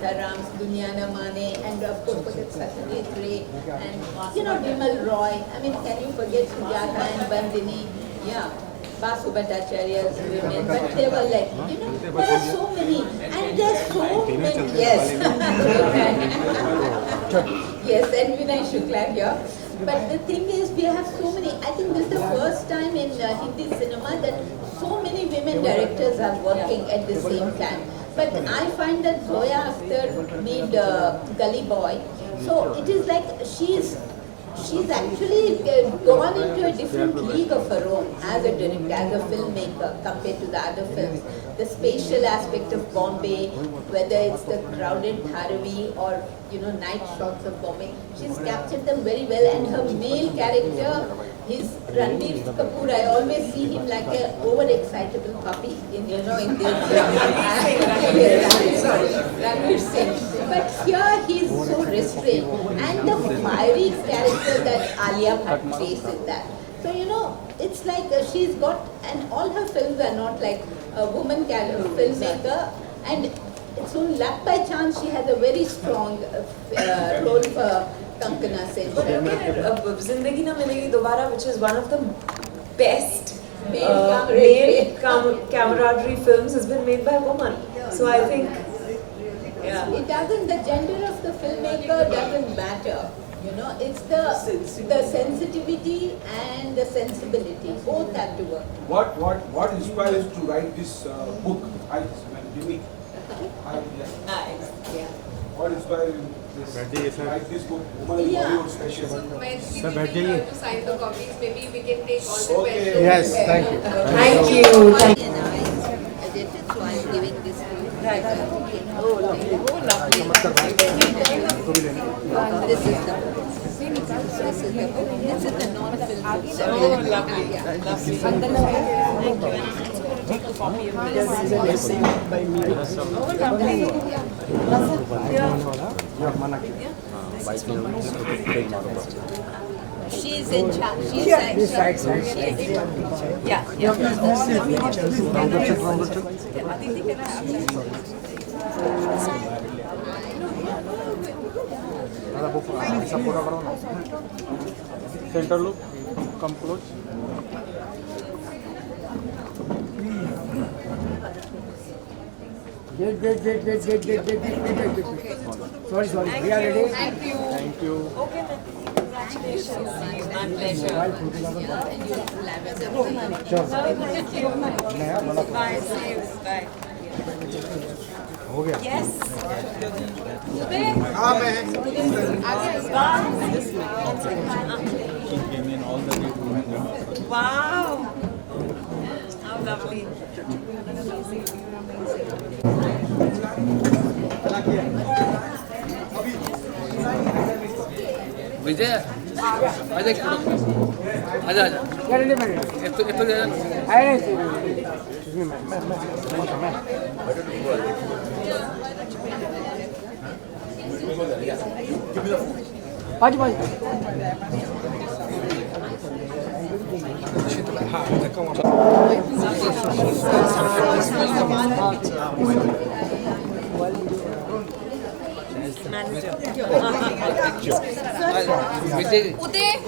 Shantaram's Duniya Na Mane, and of course forget Satyajit Ray, and Vimal Roy. I mean, can you forget Sujata and Bandini? Yeah. Basu Bhattacharya's women, but they were like, there are so many, and there's so many, yes. Yes, and Vinay Shukla here. But the thing is, we have so many. I think this is the first time in Hindi cinema that so many women directors are working at the same time. But I find that Zoya Akhtar made Gully Boy. So it is like she's actually gone into a different league of her own as a director, as a filmmaker compared to the other films. The spatial aspect of Bombay, whether it's the crowded Dharavi or night shots of Bombay, she's captured them very well. And her male character, his Ranbir Kapoor, I always see him like an overexcitable puppy in this. Ranbir Singh. But here he is so restrained, and the fiery character that Alia Bhatt plays in that. So it's like she's got, and all her films are not like a woman filmmaker, and so luck by chance she has a very strong role for Kankana Sen. Zindagi Na Milegi Dobara, which is one of the best male camaraderie films, has been made by a woman. So I think, it doesn't. The gender of the filmmaker doesn't matter. It's the sensitivity and the sensibility. Both have to work. What inspired you to write this book? What inspired you to write this book? Woman in Bollywood Special. So Maithili, to sign the copies, maybe we can take all the questions. Yes, thank you. thank you. And I edited, so I'm giving this to you. Right. Oh, lovely. This is the book. This is the non-film book. Oh, lovely. Thank you. Take a copy of this. By me. Oh, lovely. She's in charge. She's This side. Yeah. Center look, come close. Wait. Sorry. We are ready. Thank you. Thank you. Okay, congratulations. My pleasure. Sure. Thank you. Bye. See you. Bye. हो गया Yes. हाँ मैं Wow. How lovely. विजय आजा आजा एक तो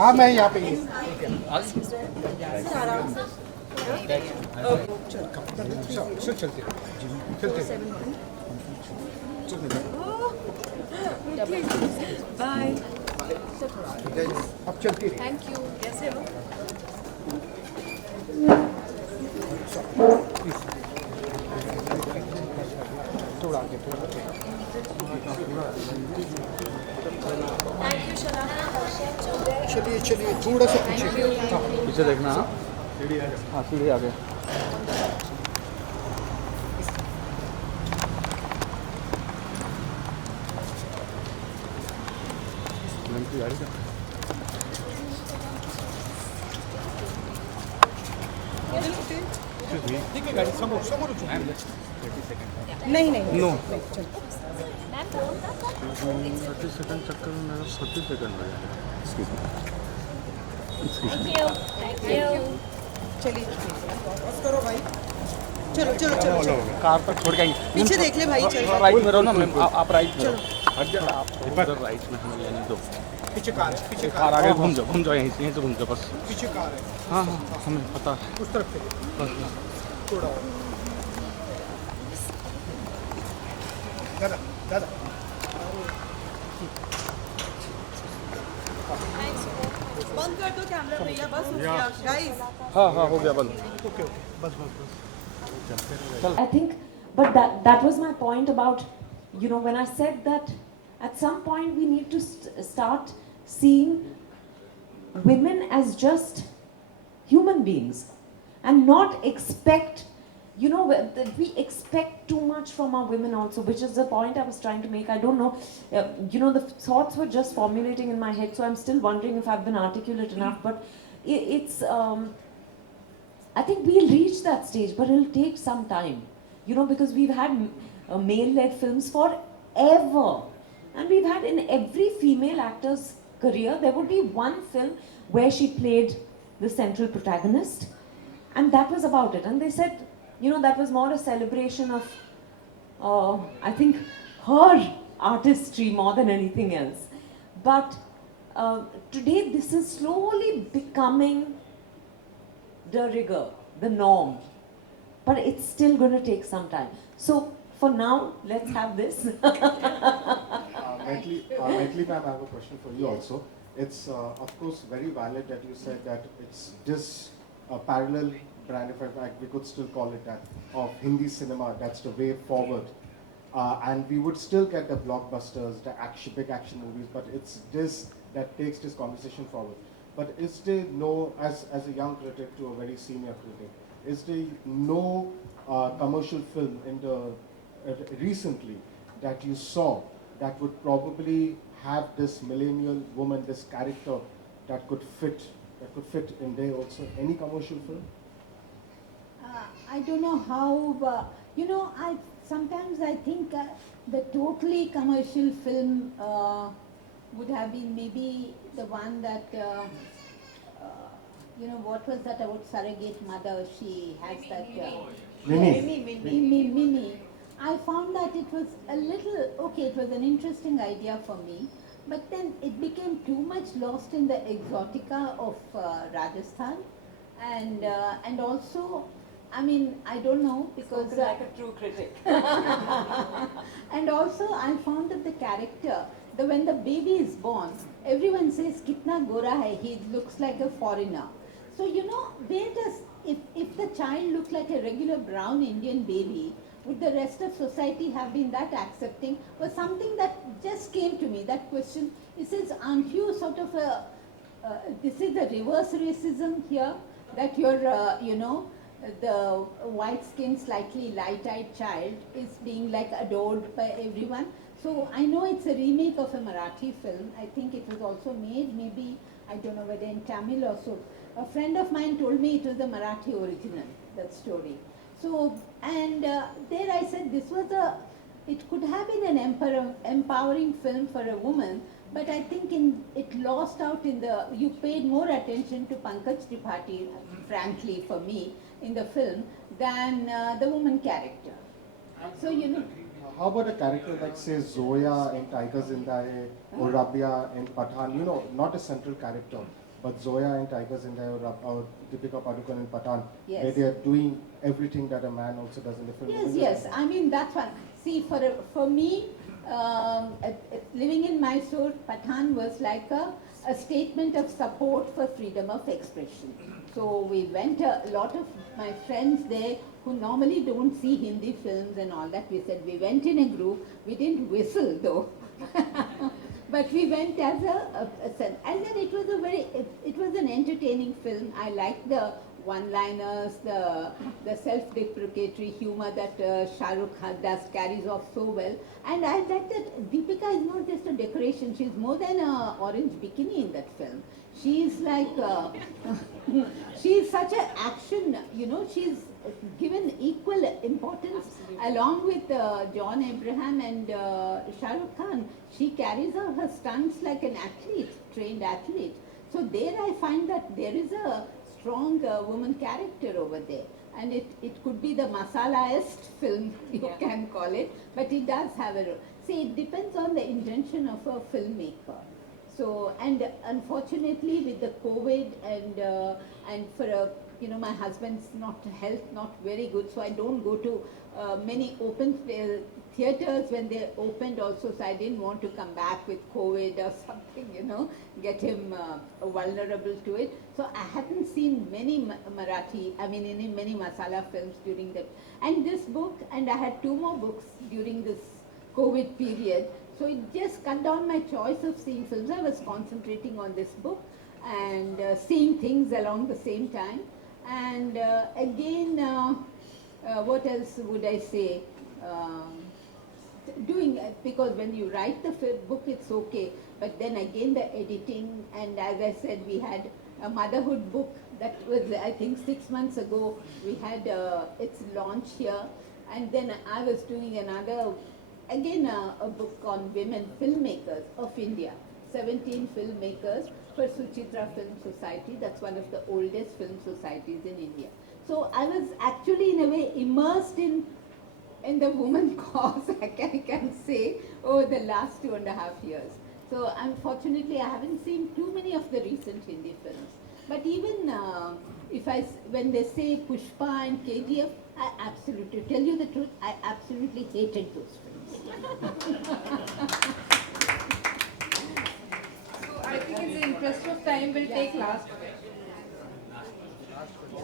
हाँ मैं यहाँ पे ही चलते Bye. अब चलती रही Thank you. कैसे हो? थोड़ा आगे चलिए थोड़ा सा पीछे पीछे देखना हाँ सीढ़ी आ गया गाड़ी का ठीक है गाड़ी समोर नहीं नो 30 सेकंड चक्कर में मेरा 30 सेकंड हो जाएगा Thank you. बस करो भाई चलो चलो चलो चलो कार तक छोड़ के आएंगे पीछे देख ले भाई चल राइट में रहो ना मैम आप राइट में रहो हट जाओ आप उधर राइट में हमें लेने दो पीछे कार है, पीछे कार कार आगे घूम जाओ यहीं से घूम जाओ बस पीछे कार है, हाँ हाँ हमें पता है उस तरफ से बस थोड़ा और। दादा दादा बंद कर दो कैमरा भैया बस हो गया गाइस हाँ हाँ हो गया बंद ओके ओके बस बस बस I think, but that was my point about, when I said that at some point we need to start seeing women as just human beings and not expect, that we expect too much from our women also, which is the point I was trying to make. I don't know, the thoughts were just formulating in my head, so I'm still wondering if I've been articulate enough, but it's, I think we'll reach that stage, but it'll take some time, because we've had male-led films forever, and we've had in every female actor's career, there would be one film where she played the central protagonist, and that was about it. And they said, that was more a celebration of, I think, her artistry more than anything else. But today, this is slowly becoming the rigor, the norm, but it's still going to take some time. So for now, let's have this. Maithili ma'am, I have a question for you also. It's of course very valid that you said that it's just a parallel brand, if we could still call it that, of Hindi cinema. That's the way forward, and we would still get the blockbusters, the big action movies. But it's this that takes this conversation forward. But is there no, as a young critic to a very senior critic, is there no commercial film in the recently that you saw that would probably have this millennial woman, this character that could fit in there also? Any commercial film? I don't know how, sometimes I think the totally commercial film would have been maybe the one that, what was that about surrogate mother? She has that. Mimi. I found that it was a little, okay, it was an interesting idea for me, but then it became too much lost in the exotica of Rajasthan, and also, I mean, I don't know, because Like a true critic. and also I found that the character, when the baby is born, everyone says kitna gora hai, he looks like a foreigner. So where does, if the child looked like a regular brown Indian baby, would the rest of society have been that accepting? Was something that just came to me, that question. It says, aren't you sort of this is a reverse racism here, that you're the white-skinned, slightly light-eyed child is being like adored by everyone. So I know it's a remake of a Marathi film. I think it was also made, maybe, I don't know whether in Tamil or so. A friend of mine told me it was the Marathi original, that story. So, and there I said this was it could have been an empowering film for a woman, but I think it lost out in you paid more attention to Pankaj Tripathi, frankly, for me, in the film, than the woman character. So, How about a character like, say, Zoya in Tiger Zinda Hai or Rabia in Pathan? Not a central character, but Zoya in Tiger Zinda Hai or Deepika Padukone in Pathan, Yes. where they are doing everything that a man also does in the film. Yes. I mean, that's one. See, for me, living in Mysore, Pathan was like a statement of support for freedom of expression. So we went, a lot of my friends there who normally don't see Hindi films and all that, we said, we went in a group, we didn't whistle though, but we went as and then it was an entertaining film. I liked the one-liners, the self-deprecatory humor that Shah Rukh Khan carries off so well. And I like that Deepika is not just a decoration, she's more than an orange bikini in that film. She's like, she's such an action, she's given equal importance along with John Abraham and Shah Rukh Khan. She carries out her stunts like an athlete, trained athlete. So there I find that there is a strong woman character over there. and it could be the masalaist film, you can call it, but it does have a, see, it depends on the intention of a filmmaker. So, and unfortunately with the COVID and for a, you know, my husband's health not very good, so I don't go to many open theaters when they opened also, so I didn't want to come back with COVID or something, you know, get him vulnerable to it. So I haven't seen many Marathi, I mean many masala films during the, and this book, and I had 2 more books during this COVID period, so it just cut down my choice of seeing films. I was concentrating on this book and seeing things along the same time. And again, what else would I say? Doing, because when you write the book, it's okay, but then again the editing, and as I said, we had a motherhood book that was, I think 6 months ago, we had its launch here, and then I was doing another, again a book on women filmmakers of India, 17 filmmakers for Suchitra Film Society. That's one of the oldest film societies in India. So I was actually in a way immersed in the woman cause, I can say, over the last 2.5 years. So unfortunately I haven't seen too many of the recent Hindi films. But even when they say Pushpa and KGF, I absolutely, to tell you the truth, I absolutely hated those films. So I think in the interest of time, we'll take last question.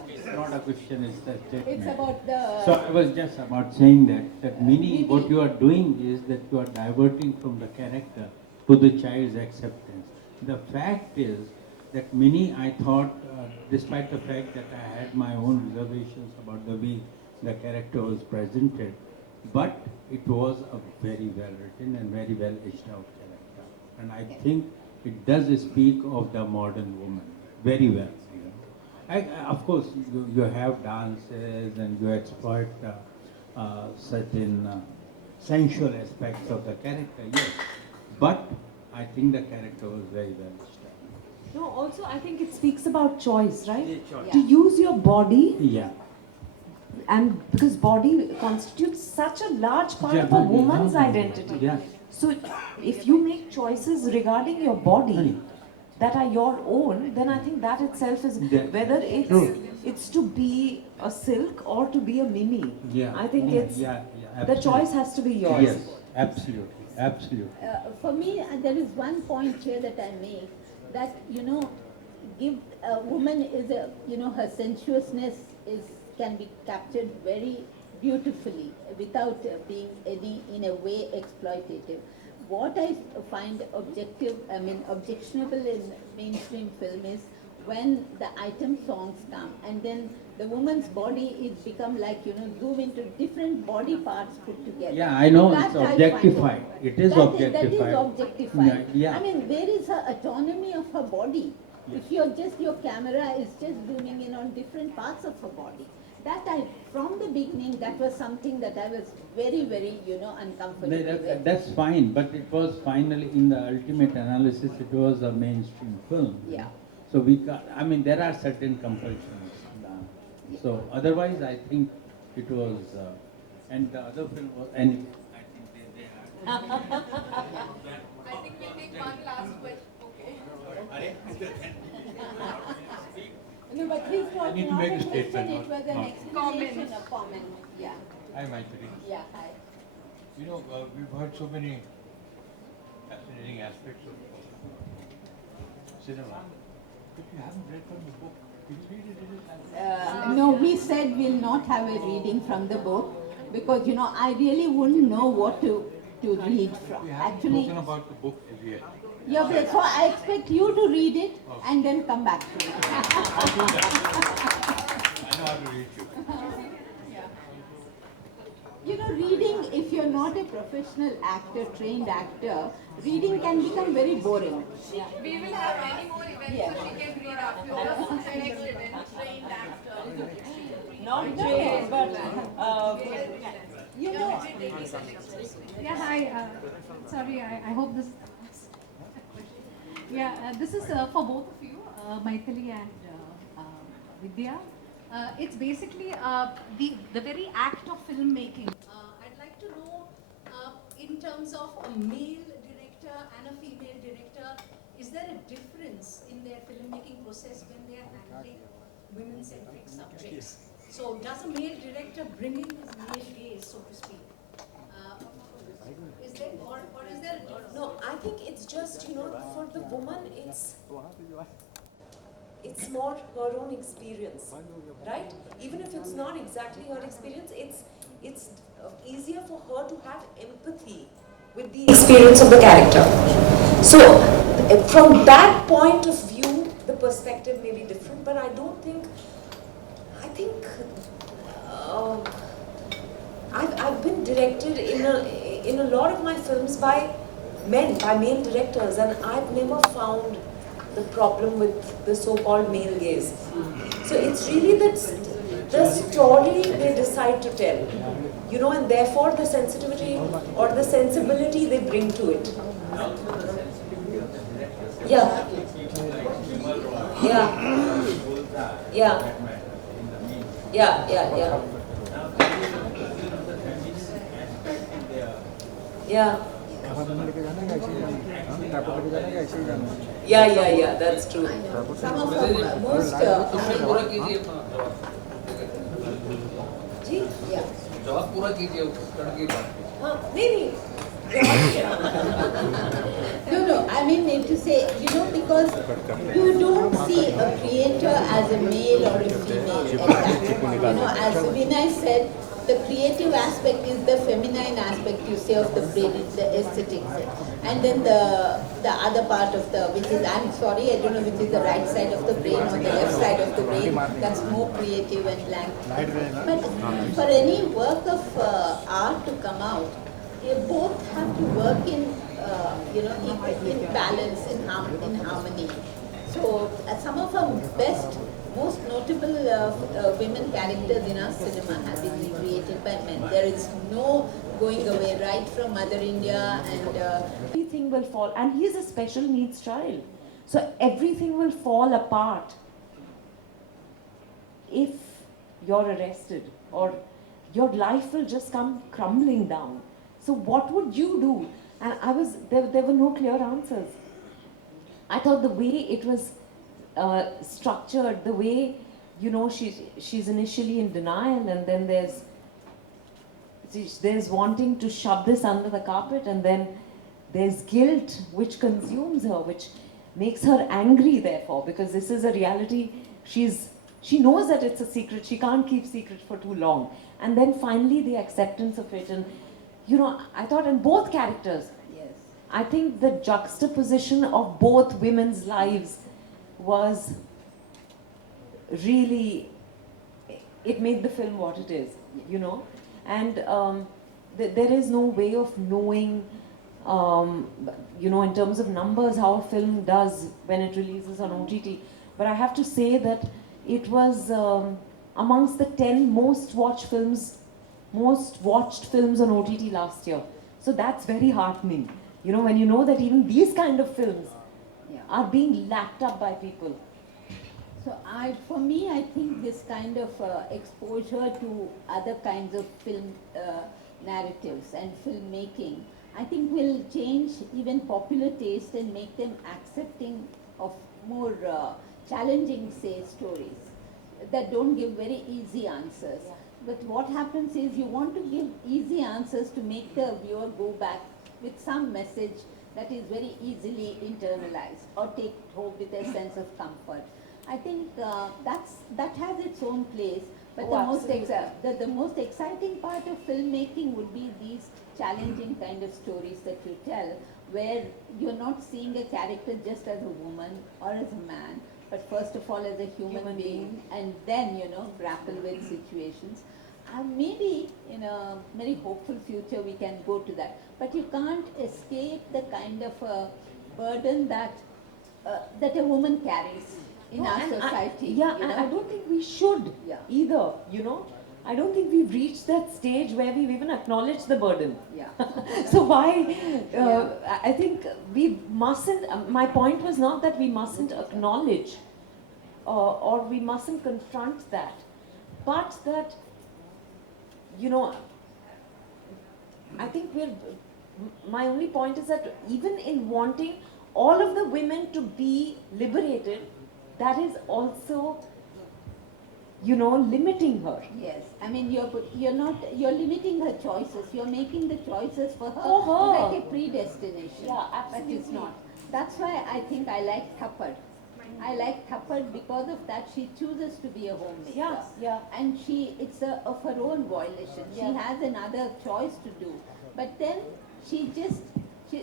It's not a question, it's a statement. It's about the... So I was just about saying that Mini, what you are doing is that you are diverting from the character to the child's acceptance. The fact is that Mini, I thought, despite the fact that I had my own reservations about the way the character was presented, but it was a very well written and very well edged out character. And I think it does speak of the modern woman very well. Of course, you have dances and you exploit certain sensual aspects of the character, yes. But I think the character was very well established. No, also I think it speaks about choice, right? Yeah, choice. To use your body, Yeah. and because body constitutes such a large part of a Yeah, woman's yeah. identity. Yeah. So if you make choices regarding your body that are your own, then I think that itself is, whether it's to be a silk or to be a Mimi. Yeah. I think it's, the the choice has to be yours. Yes, absolutely, absolutely. For me, there is one point here that I make, that, you know, give a woman is a, you know, her sensuousness can be captured very beautifully without being in a way exploitative. What I find objectionable in mainstream film is when the item songs come and then the woman's body is become like, you know, zoom into different body parts put together. Yeah, I know, That it's I find objectified. It is objectified. That is objectified. Yeah. I mean, where is her autonomy of her body? Yes. If your camera is just zooming in on different parts of her body. From the beginning, that was something that I was very, very, you know, uncomfortable with. That's fine, but it was finally, in the ultimate analysis, it was a mainstream film. Yeah. So I mean, there are certain compulsions. So otherwise, I think it was, and the other film was, and I think they are. I think we'll take one last question. Okay. No, but he's I need to not make a a question, statement, it was an not- explanation, a comment. Yeah, Hi, Maithili. yeah, hi. You know, we've heard so many fascinating aspects of cinema, but you haven't read from the book. Can you read it? No, we said we'll not have a reading from the book because, you know, I really wouldn't know what to read from. We haven't Actually, spoken about the book as yet. yeah, but so I expect you to read it and then come back to me. I'll do that. I know how to read you. You know, reading, if you're not a professional actor, trained actor, reading can become very boring. We will have many more events Yeah. so we can read up yours, next event, trained actor. Not trained, but You know, Yeah, hi. Sorry, I hope this. Yeah, this is for both of you, Maithili and Vidya. It's basically the very act of filmmaking. I'd like to know, in terms of a male director and a female director, is there a difference in their filmmaking process when they are handling women-centric subjects? So does a male director bring in his male gaze, so to speak? Is there, or is there? No, I think it's just, for the woman, it's more her own experience, right? Even if it's not exactly her experience, it's easier for her to have empathy with the experience of the character. So, from that point of view, the perspective may be different, but I think I've been directed in a lot of my films by male directors, and I've never found the problem with the so-called male gaze. So it's really the story they decide to tell, and therefore the sensitivity or the sensibility they bring to it. Yeah. Yeah. Yeah. Yeah. Yeah. Yeah, that's true. Some of them, most, yeah. Maybe. No, I mean to say, because you don't see a creator as a male or a female. Exactly. As Vinay said, the creative aspect is the feminine aspect, you say, of the brain, it's the aesthetics. And then the other part of which is, I'm sorry, I don't know which is the right side of the brain or the left side of the brain, that's more creative and blank. But for any work of art to come out, you both have to work in balance, in harmony. So some of our most notable women characters in our cinema have been created by men. There is no going away, right from Mother India, and everything will fall. And he is a special needs child, so everything will fall apart if you're arrested, or your life will just come crumbling down. So what would you do? And there were no clear answers. I thought the way it was structured, the way, she's initially in denial, and then there's wanting to shove this under the carpet, and then there's guilt which consumes her, which makes her angry, therefore, because this is a reality. She knows that it's a secret, she can't keep secret for too long. And then finally the acceptance of it. And I thought in both characters, yes, I think the juxtaposition of both women's lives was really, it made the film what it is, and there is no way of knowing, in terms of numbers, how a film does when it releases on OTT. But I have to say that it was amongst the 10 most watched films on OTT last year. So that's very heartening, when you know that even these kind of films are being lapped up by people. So for me, I think this kind of exposure to other kinds of film narratives and filmmaking, I think will change even popular taste and make them accepting of more challenging, say, stories that don't give very easy answers. But what happens is you want to give easy answers to make the viewer go back with some message that is very easily internalized or take home with a sense of comfort. I think that has its own place, but the most exciting part of filmmaking would be these challenging kind of stories that you tell, where you're not seeing a character just as a woman or as a man, but first of all as a human being, and then grapple with situations. Maybe in a very hopeful future we can go to that, but you can't escape the kind of burden that a woman carries in our society. I don't think we should either, I don't think we've reached that stage where we've even acknowledged the burden. Yeah. So why, I think we mustn't, my point was not that we mustn't acknowledge or we mustn't confront that, but that, you know, I think my only point is that even in wanting all of the women to be liberated, that is also, you know, limiting her. Yes, I mean you're limiting her choices. You're making the choices for her, For her. like a predestination. Yeah, But it's absolutely. not. That's why I think I like Thappad. I like Thappad because of that. She chooses to be a homemaker. Yeah, yeah. And it's of her own volition. Yeah. She has another choice to do. But then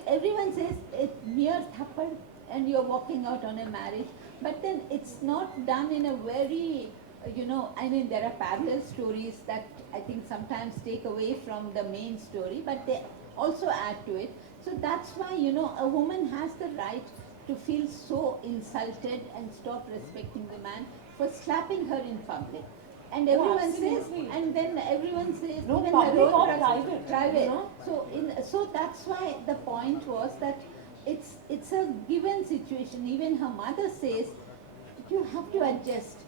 everyone says it's mere Thappad and you're walking out on a marriage. But then it's not done in a very, I mean, there are parallel stories that I think sometimes take away from the main story, but they also add to it. So that's why, a woman has the right to feel so insulted and stop respecting the man for slapping her in public. And everyone says, absolutely. and then everyone says, No, even public her own or private. private, you know? So that's why the point was that it's a given situation. Even her mother says, you have to adjust.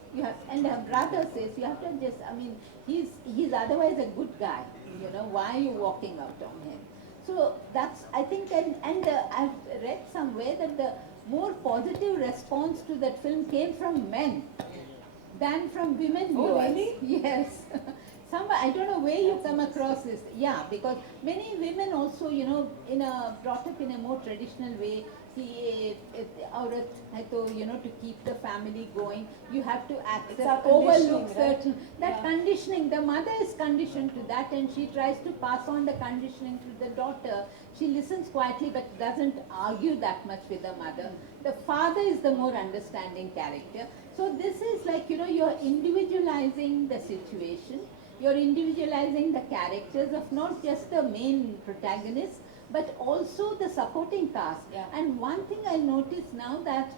And her brother says, you have to adjust. I mean, he's otherwise a good guy. Why are you walking out on him? So that's, I think, and I've read somewhere that the more positive response to that film came from men than from women viewers. Oh, really? Yes. I don't know where you come across this. Yeah, because many women also, brought up in a more traditional way. To keep the family going, you have to accept, overlook certain, that conditioning, the mother is conditioned to that and she tries to pass on the conditioning to the daughter. She listens quietly but doesn't argue that much with the mother. The father is the more understanding character. So this is like, you're individualizing the situation, you're individualizing the characters of not just the main protagonist, but also the supporting cast. Yeah. And one thing I notice now that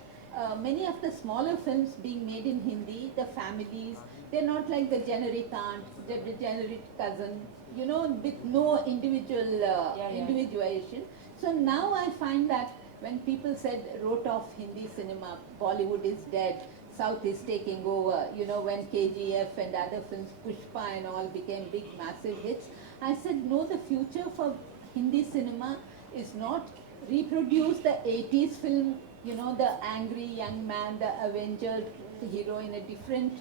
many of the smaller films being made in Hindi, the families, they're not like the generic aunt, the generic cousin, with no individuation. So now I find that when people wrote off Hindi cinema, Bollywood is dead, South is taking over, when KGF and other films, Pushpa and all became big, massive hits, I said, no, the future for Hindi cinema is not reproduce the 80s film, the angry young man, the Avenger hero in a different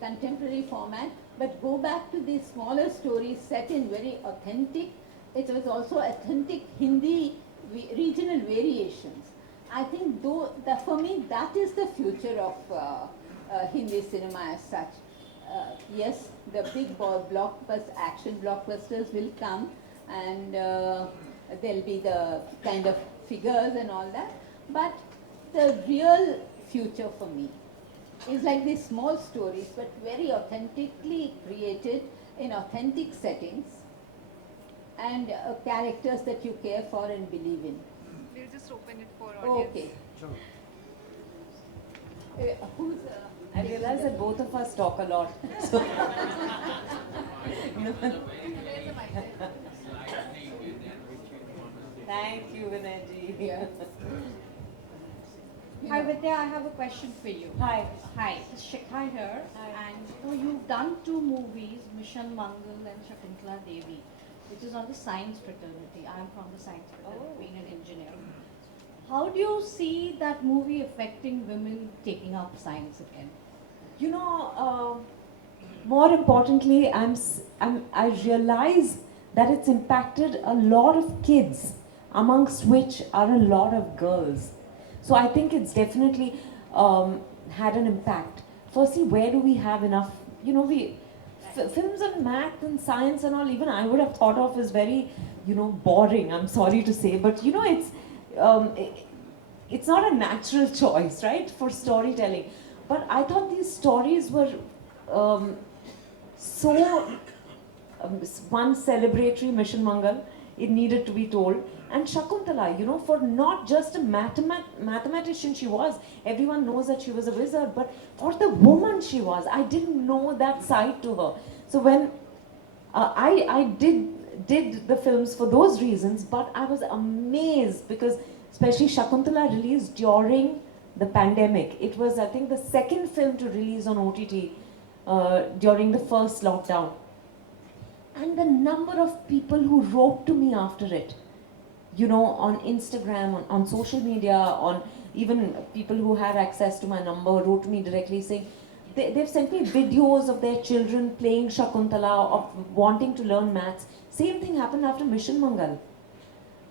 contemporary format, but go back to these smaller stories set in very authentic, it was also authentic Hindi regional variations. I think for me that is the future of Hindi cinema as such. Yes, the big action blockbusters will come, and there'll be the kind of figures and all that, but the real future for me is like these small stories but very authentically created in authentic settings and characters that you care for and believe in. We'll just open it for audience. Okay. I realize that both of us talk a lot. So thank you, Vinayji. Yeah. Hi Vidya, I have a question for you. Hi. Hi, it's Shikha here, Hi. and you've done 2 movies, Mission Mangal and Shakuntala Devi, which is on the science fraternity. I'm from the science fraternity, being an engineer. How do you see that movie affecting women taking up science again? More importantly, I realize that it's impacted a lot of kids, amongst which are a lot of girls. So I think it's definitely had an impact. Firstly, where do we have enough, films on math and science and all, even I would have thought of as very, boring, I'm sorry to say, but it's not a natural choice, right, for storytelling. But I thought these stories were one celebratory, Mission Mangal, it needed to be told. And Shakuntala, for not just a mathematician she was, everyone knows that she was a wizard, but for the woman she was, I didn't know that side to her. So when I did the films for those reasons, but I was amazed because especially Shakuntala released during the pandemic. It was, I think, the second film to release on OTT during the first lockdown. And the number of people who wrote to me after it, you know, on Instagram, on social media, on even people who had access to my number wrote to me directly saying, they've sent me videos of their children playing Shakuntala, of wanting to learn maths. Same thing happened after Mission Mangal.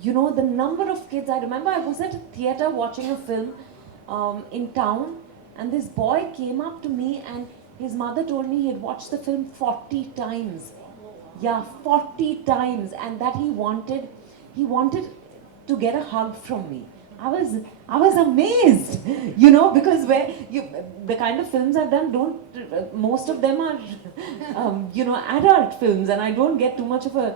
You know, the number of kids, I remember I was at a theatre watching a film in town, and this boy came up to me and his mother told me he had watched the film 40 times. Yeah, 40 times, and that he wanted to get a hug from me. I was amazed, you know, because the kind of films I've done most of them are, you know, adult films, and I don't get too much of a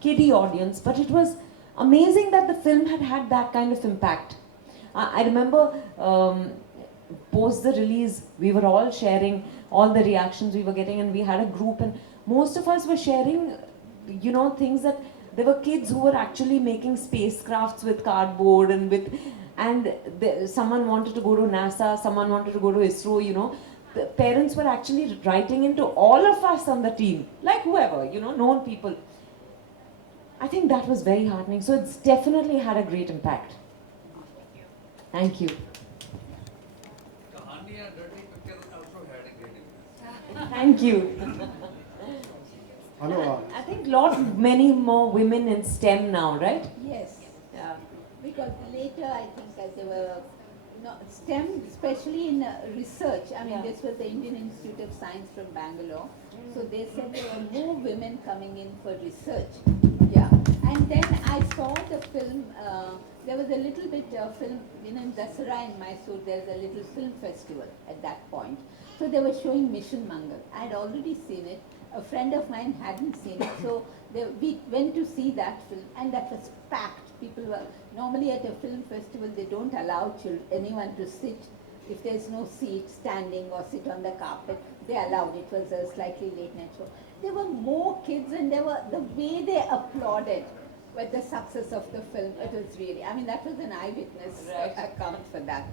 kiddie audience, but it was amazing that the film had that kind of impact. I remember post the release, we were all sharing all the reactions we were getting, and we had a group, and most of us were sharing, you know, things that there were kids who were actually making spacecrafts with cardboard someone wanted to go to NASA, someone wanted to go to ISRO, you know. The parents were actually writing into all of us on the team, like whoever, you know, known people. I think that was very heartening. So it's definitely had a great impact. Thank you. Kahani and Dirty Picture also had a great impact. Thank you. Hello. I think many more women in STEM now, right? Yes. Yeah. Because later I think that there were STEM, especially in research. I mean, this was the Indian Institute of Science from Bangalore. So they said there were more women coming in for research. Yeah. And then I saw the film, there was a little bit of film, you know, in Dasara in Mysore, there's a little film festival at that point. So they were showing Mission Mangal. I had already seen it. A friend of mine hadn't seen it, so we went to see that film, and that was packed. People were, normally at a film festival, they don't allow anyone to sit. If there's no seat, standing or sit on the carpet, they allowed. It was a slightly late night show. There were more kids, and the way they applauded with the success of the film, it was really, I mean, that was an eyewitness account for that.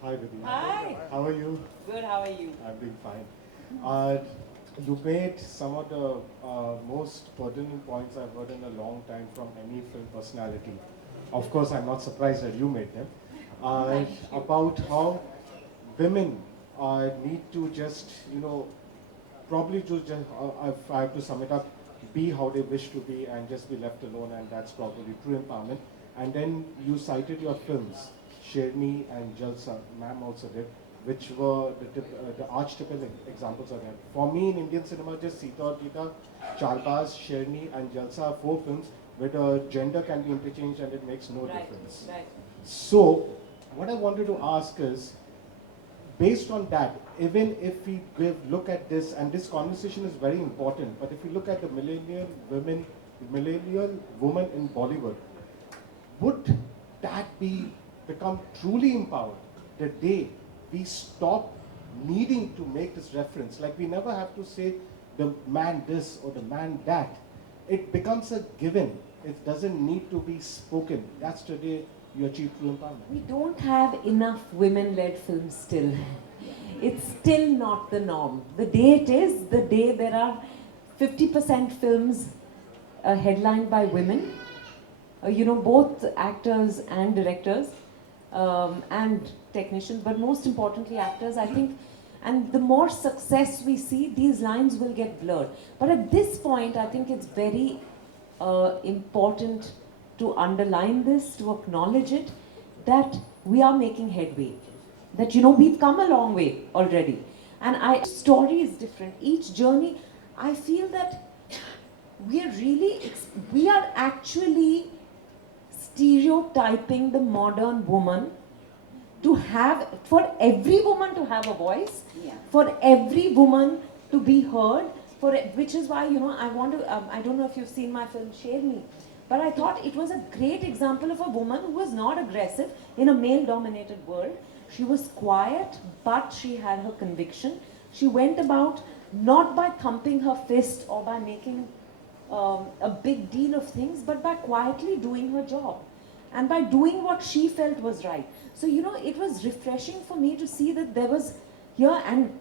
Hi, Vidya. Hi. How are you? Good, how are you? I'm doing fine. You made some of the most pertinent points I've heard in a long time from any film personality. Of course, I'm not surprised that you made them. About how women need to just, you know, probably just, if I have to sum it up, be how they wish to be and just be left alone, and that's probably true empowerment. And then you cited your films, Sherni and Jalsa, ma'am also did, which were the archetypal examples of that. For me in Indian cinema, just Sita aur Geeta, Charbaz, Sherni and Jalsa are 4 films where the gender can be interchanged and it makes no difference. Right. So, what I wanted to ask is, based on that, even if we look at this, and this conversation is very important, but if we look at the millennial woman in Bollywood, would that become truly empowered the day we stop needing to make this reference? Like, we never have to say the man this or the man that. It becomes a given. It doesn't need to be spoken. That's the day you achieve true empowerment. We don't have enough women-led films still. It's still not the norm. The day it is, the day there are 50% films headlined by women, you know, both actors and directors and technicians, but most importantly actors, I think. And the more success we see, these lines will get blurred. But at this point, I think it's very important to underline this, to acknowledge it, that we are making headway. That, you know, we've come a long way already. And story is different. Each journey, I feel that we are actually stereotyping the modern woman to have, for every woman to have a voice, for every woman to be heard, which is why, you know, I want to, I don't know if you've seen my film Sherni, but I thought it was a great example of a woman who was not aggressive in a male-dominated world. She was quiet, but she had her conviction. She went about not by thumping her fist or by making a big deal of things, but by quietly doing her job and by doing what she felt was right. So, you know, it was refreshing for me to see that there was here, and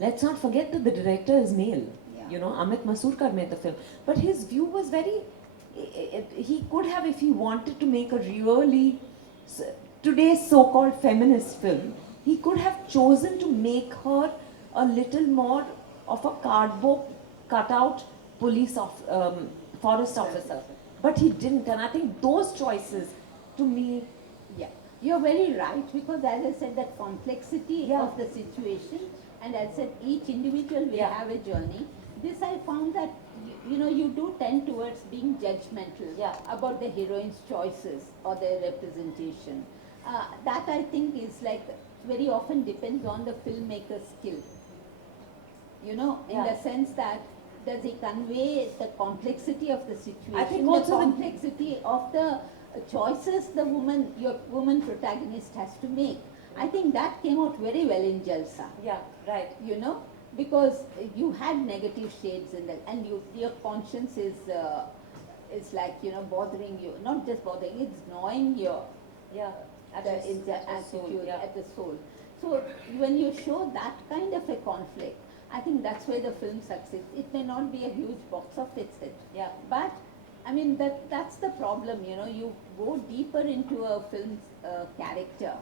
let's not forget that the director is male. Yeah. You know, Amit Masurkar made the film. But his view was very, he could have, if he wanted to make a really, today's so-called feminist film, he could have chosen to make her a little more of a cardboard cutout forest officer. But he didn't, and I think those choices, to me, Yeah, you're very right, because as I said, that complexity of the situation, and as I said, each individual will have a journey. This I found that, you know, you do tend towards being judgmental about the heroine's choices or their representation. That I think is like, very often depends on the filmmaker's skill. You know, in the sense that, does he convey the complexity of the situation, I think also the complexity of the choices the your woman protagonist has to make. I think that came out very well in Jalsa. Yeah, right. You know, because you had negative shades in that, and your conscience is like, you know, bothering you. Not just bothering, it's gnawing your attitude at the soul. So when you show that kind of a conflict, I think that's where the film succeeds. It may not be a huge box office hit, but I mean, that's the problem, you know. You go deeper into a film's character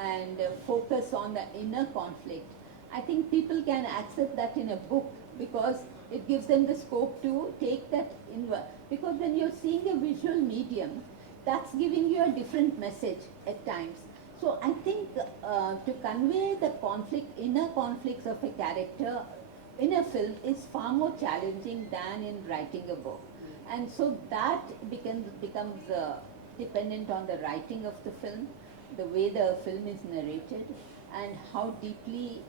and focus on the inner conflict. I think people can accept that in a book, because it gives them the scope to take that inward. Because when you're seeing a visual medium, that's giving you a different message at times. So I think to convey the inner conflicts of a character in a film is far more challenging than in writing a book. And so that becomes dependent on the writing of the film, the way the film is narrated, and how deeply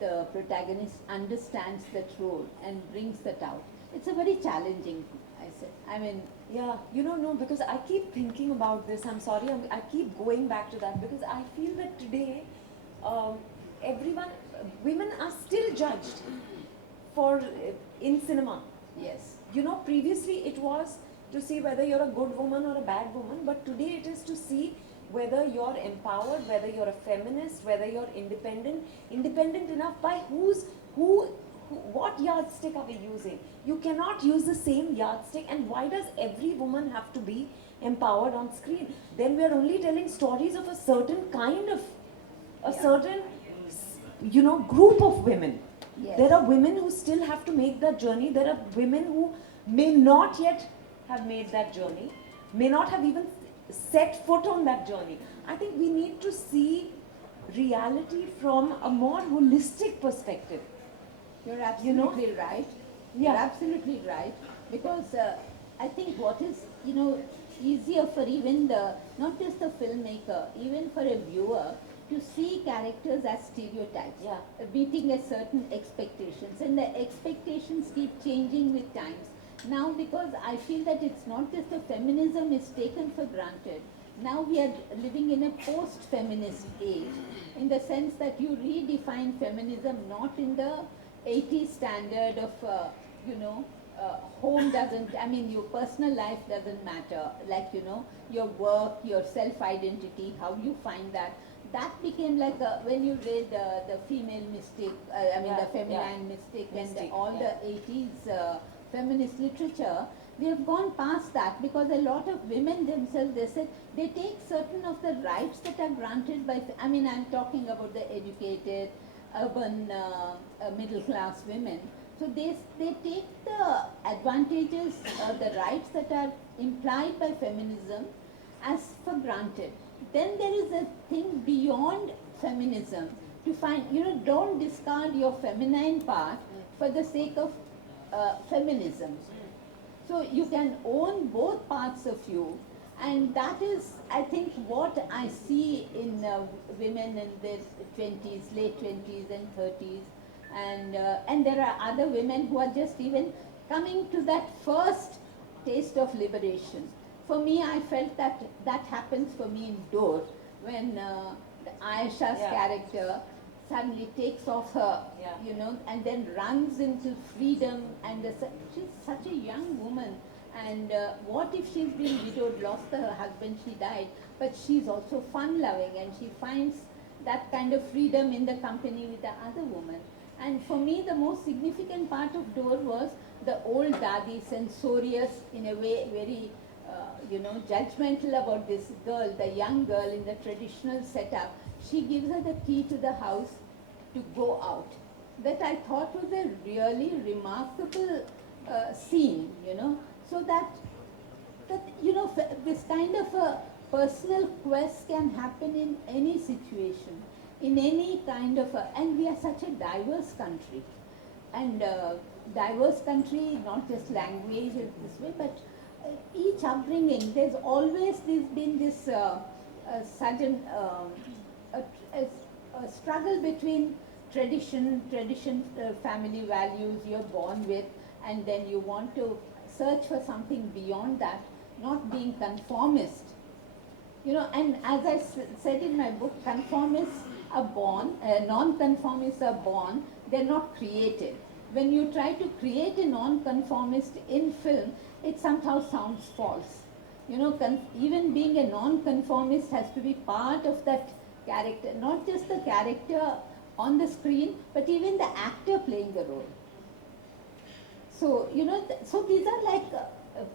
the protagonist understands that role and brings that out. It's a very challenging, I said. I mean, yeah, you don't know, because I keep thinking about this. I'm sorry, I keep going back to that, because I feel that today, women are still judged in cinema. Yes. You know, previously it was to see whether you're a good woman or a bad woman, but today it is to see whether you're empowered, whether you're a feminist, whether you're independent enough by what yardstick are we using? You cannot use the same yardstick, and why does every woman have to be empowered on screen? Then we are only telling stories of a certain kind of, certain, you know, group of women. Yes. There are women who still have to make that journey. There are women who may not yet have made that journey, may not have even set foot on that journey. I think we need to see reality from a more holistic perspective. You're absolutely right. Yeah. You're absolutely right. Because I think what is, you know, easier for even not just the filmmaker, even for a viewer, to see characters as stereotypes, meeting a certain expectations, and the expectations keep changing with times. Now, because I feel that it's not just the feminism is taken for granted. Now we are living in a post-feminist age, in the sense that you redefine feminism not in the 80s standard of, you know, home doesn't, I mean, your personal life doesn't matter, like, you know, your work, your self-identity, how you find that. That became like when you read the female mystic, the feminine mystic, and all the 80s feminist literature, we have gone past that, because a lot of women themselves, they said, they take certain of the rights that are granted by, I mean, I'm talking about the educated, urban, middle class women. So they take the advantages, the rights that are implied by feminism as for granted. Then there is a thing beyond feminism to find, you know, don't discard your feminine part for the sake of feminism. So you can own both parts of you, and that is, I think, what I see in women in their 20s, late 20s and 30s, and there are other women who are just even coming to that first taste of liberation. For me, I felt that happens for me in Dor, when Aisha's character suddenly takes off her, you know, and then runs into freedom, and she's such a young woman, and what if she's been widowed, lost her husband, she died, but she's also fun-loving, and she finds that kind of freedom in the company with the other woman. And for me, the most significant part of Door was the old dadi, censorious in a way, very judgmental about this girl, the young girl in the traditional setup. She gives her the key to the house to go out. That I thought was a really remarkable scene, so that this kind of a personal quest can happen in any situation, in any kind of and we are such a diverse country, and diverse country, not just language this way, but each upbringing, there's always been this sudden a struggle between tradition, family values you're born with, and then you want to search for something beyond that, not being conformist. And as I said in my book, conformists are born, non-conformists are born, they're not created. When you try to create a non-conformist in film, it somehow sounds false. Even being a non-conformist has to be part of that character, not just the character on the screen, but even the actor playing the role. So, so these are like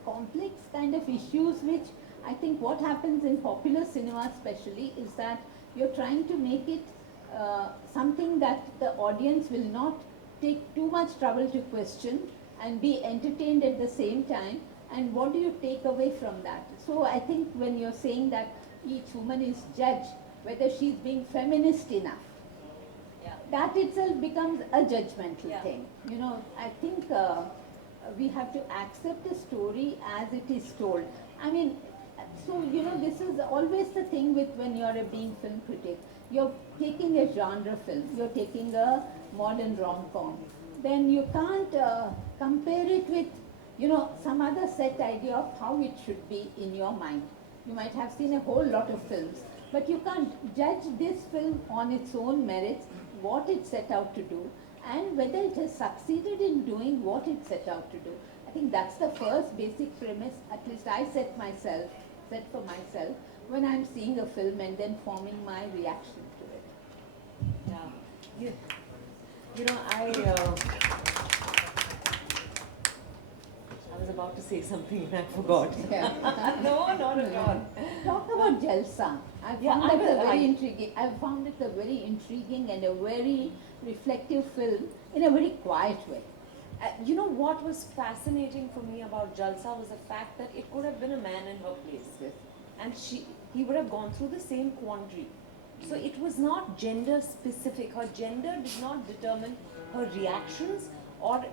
complex kind of issues which I think what happens in popular cinema especially is that you're trying to make it something that the audience will not take too much trouble to question and be entertained at the same time. And what do you take away from that? So I think when you're saying that each woman is judged, whether she's being feminist enough, that itself becomes a judgmental thing. I think we have to accept a story as it is told. I mean, so this is always the thing with when you're a being film critic. You're taking a genre film, you're taking a modern rom-com. Then you can't compare it with, some other set idea of how it should be in your mind. You might have seen a whole lot of films, but you can't judge this film on its own merits, what it set out to do, and whether it has succeeded in doing what it set out to do. I think that's the first basic premise, at least I set for myself when I'm seeing a film and then forming my reaction to it. I was about to say something and I forgot. No, not at all. Talk about Jalsa. I found it a very intriguing and a very reflective film in a very quiet way. What was fascinating for me about Jalsa was the fact that it could have been a man in her place. Yes. And he would have gone through the same quandary. So it was not gender specific. Her gender did not determine her reactions, or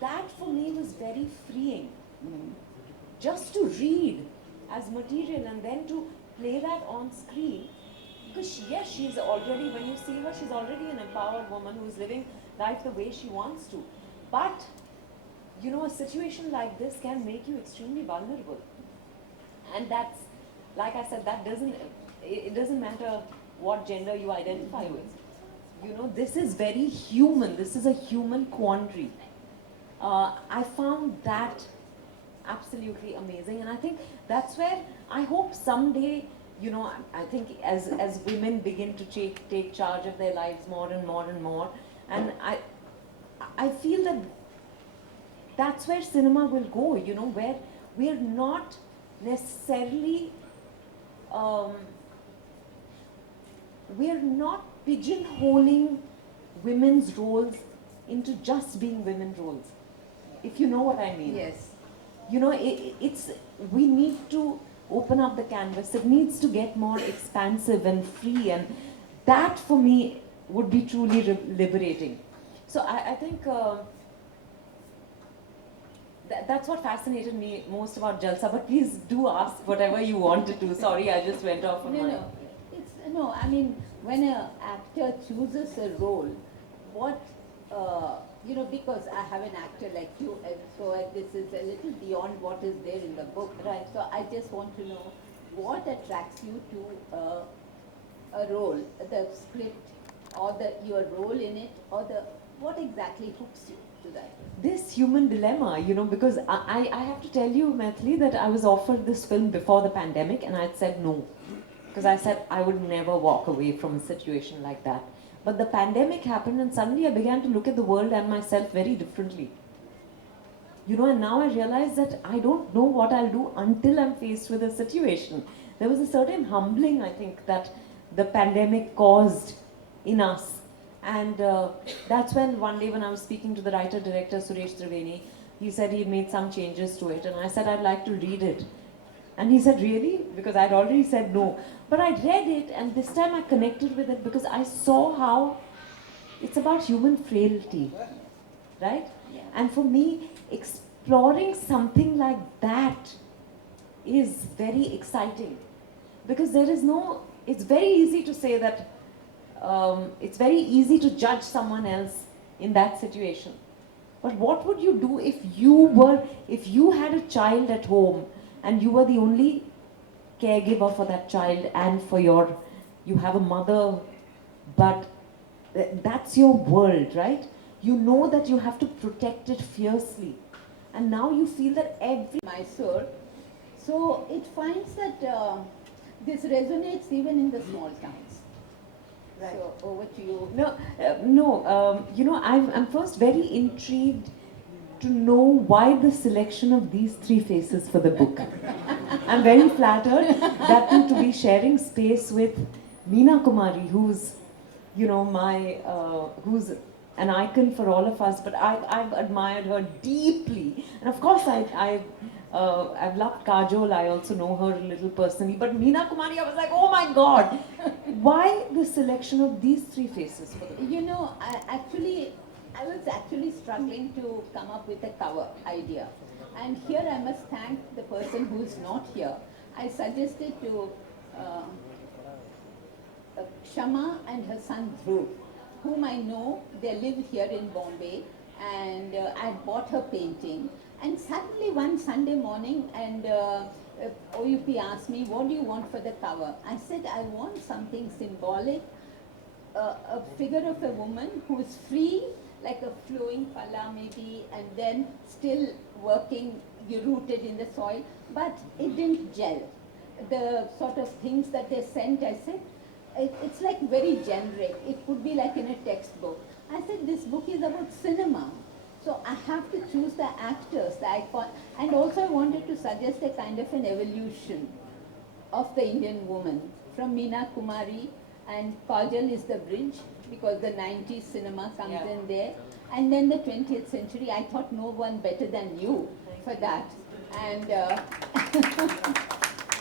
that for me was very freeing. Just to read as material and then to play that on screen. Because she's already, when you see her, she's already an empowered woman who's living life the way she wants to. But, a situation like this can make you extremely vulnerable. And that's, like I said, it doesn't matter what gender you identify with. This is very human. This is a human quandary. I found that absolutely amazing. And I think that's where I hope someday, I think as women begin to take charge of their lives more and more and more, and I feel that that's where cinema will go, where we're not necessarily, we're not pigeonholing women's roles into just being women's roles, if you know what I mean. Yes. We need to open up the canvas. It needs to get more expansive and free, and that for me would be truly liberating. So I think that's what fascinated me most about Jalsa. But please do ask whatever you wanted to. Sorry, I just went off on my... I mean, when an actor chooses a role, what, because I have an actor like you, and so this is a little beyond what is there in the book, right? So I just want to know what attracts you to a role, the script, or your role in it, or what exactly hooks you to that? This human dilemma, because I have to tell you, Maithili, that I was offered this film before the pandemic and I had said no. because I said I would never walk away from a situation like that. But the pandemic happened and suddenly I began to look at the world and myself very differently. You know, and now I realize that I don't know what I'll do until I'm faced with a situation. There was a certain humbling, I think, that the pandemic caused in us. And that's when one day when I was speaking to the writer-director Suresh Triveni, he said he made some changes to it. And I said, I'd like to read it. And he said, really? Because I'd already said no. But I read it, and this time I connected with it because I saw how it's about human frailty, right? Yeah. And for me, exploring something like that is very exciting. Because there is no, it's very easy to say that, it's very easy to judge someone else in that situation. But what would you do if you had a child at home and you were the only caregiver for that child and for you have a mother, but that's your world, right? You know that you have to protect it fiercely. And now you feel that Mysore. So it finds that this resonates even in the small towns. Right. So over to you. You know, I'm first very intrigued to know why the selection of these three faces for the book. I'm very flattered that to be sharing space with Meena Kumari, who's, you know, who's an icon for all of us, but I've admired her deeply. And of course, I've loved Kajol, I also know her a little personally, but Meena Kumari, I was like, oh my God, why the selection of these three faces for the book? You know, I was actually struggling to come up with a cover idea. And here I must thank the person who's not here. I suggested to Shama and her son Dhruv, whom I know, they live here in Bombay, and I bought her painting. And suddenly one Sunday morning, and OUP asked me, what do you want for the cover? I said, I want something symbolic, a figure of a woman who is free, like a flowing palla maybe, and then still working, rooted in the soil, but it didn't gel. The sort of things that they sent, I said, it's like very generic. It could be like in a textbook. I said, this book is about cinema. So I have to choose the actors, the icon, and also I wanted to suggest a kind of an evolution of the Indian woman from Meena Kumari, and Kajal is the bridge because the 90s cinema comes in there, and then the 20th century. I thought no one better than you for that. And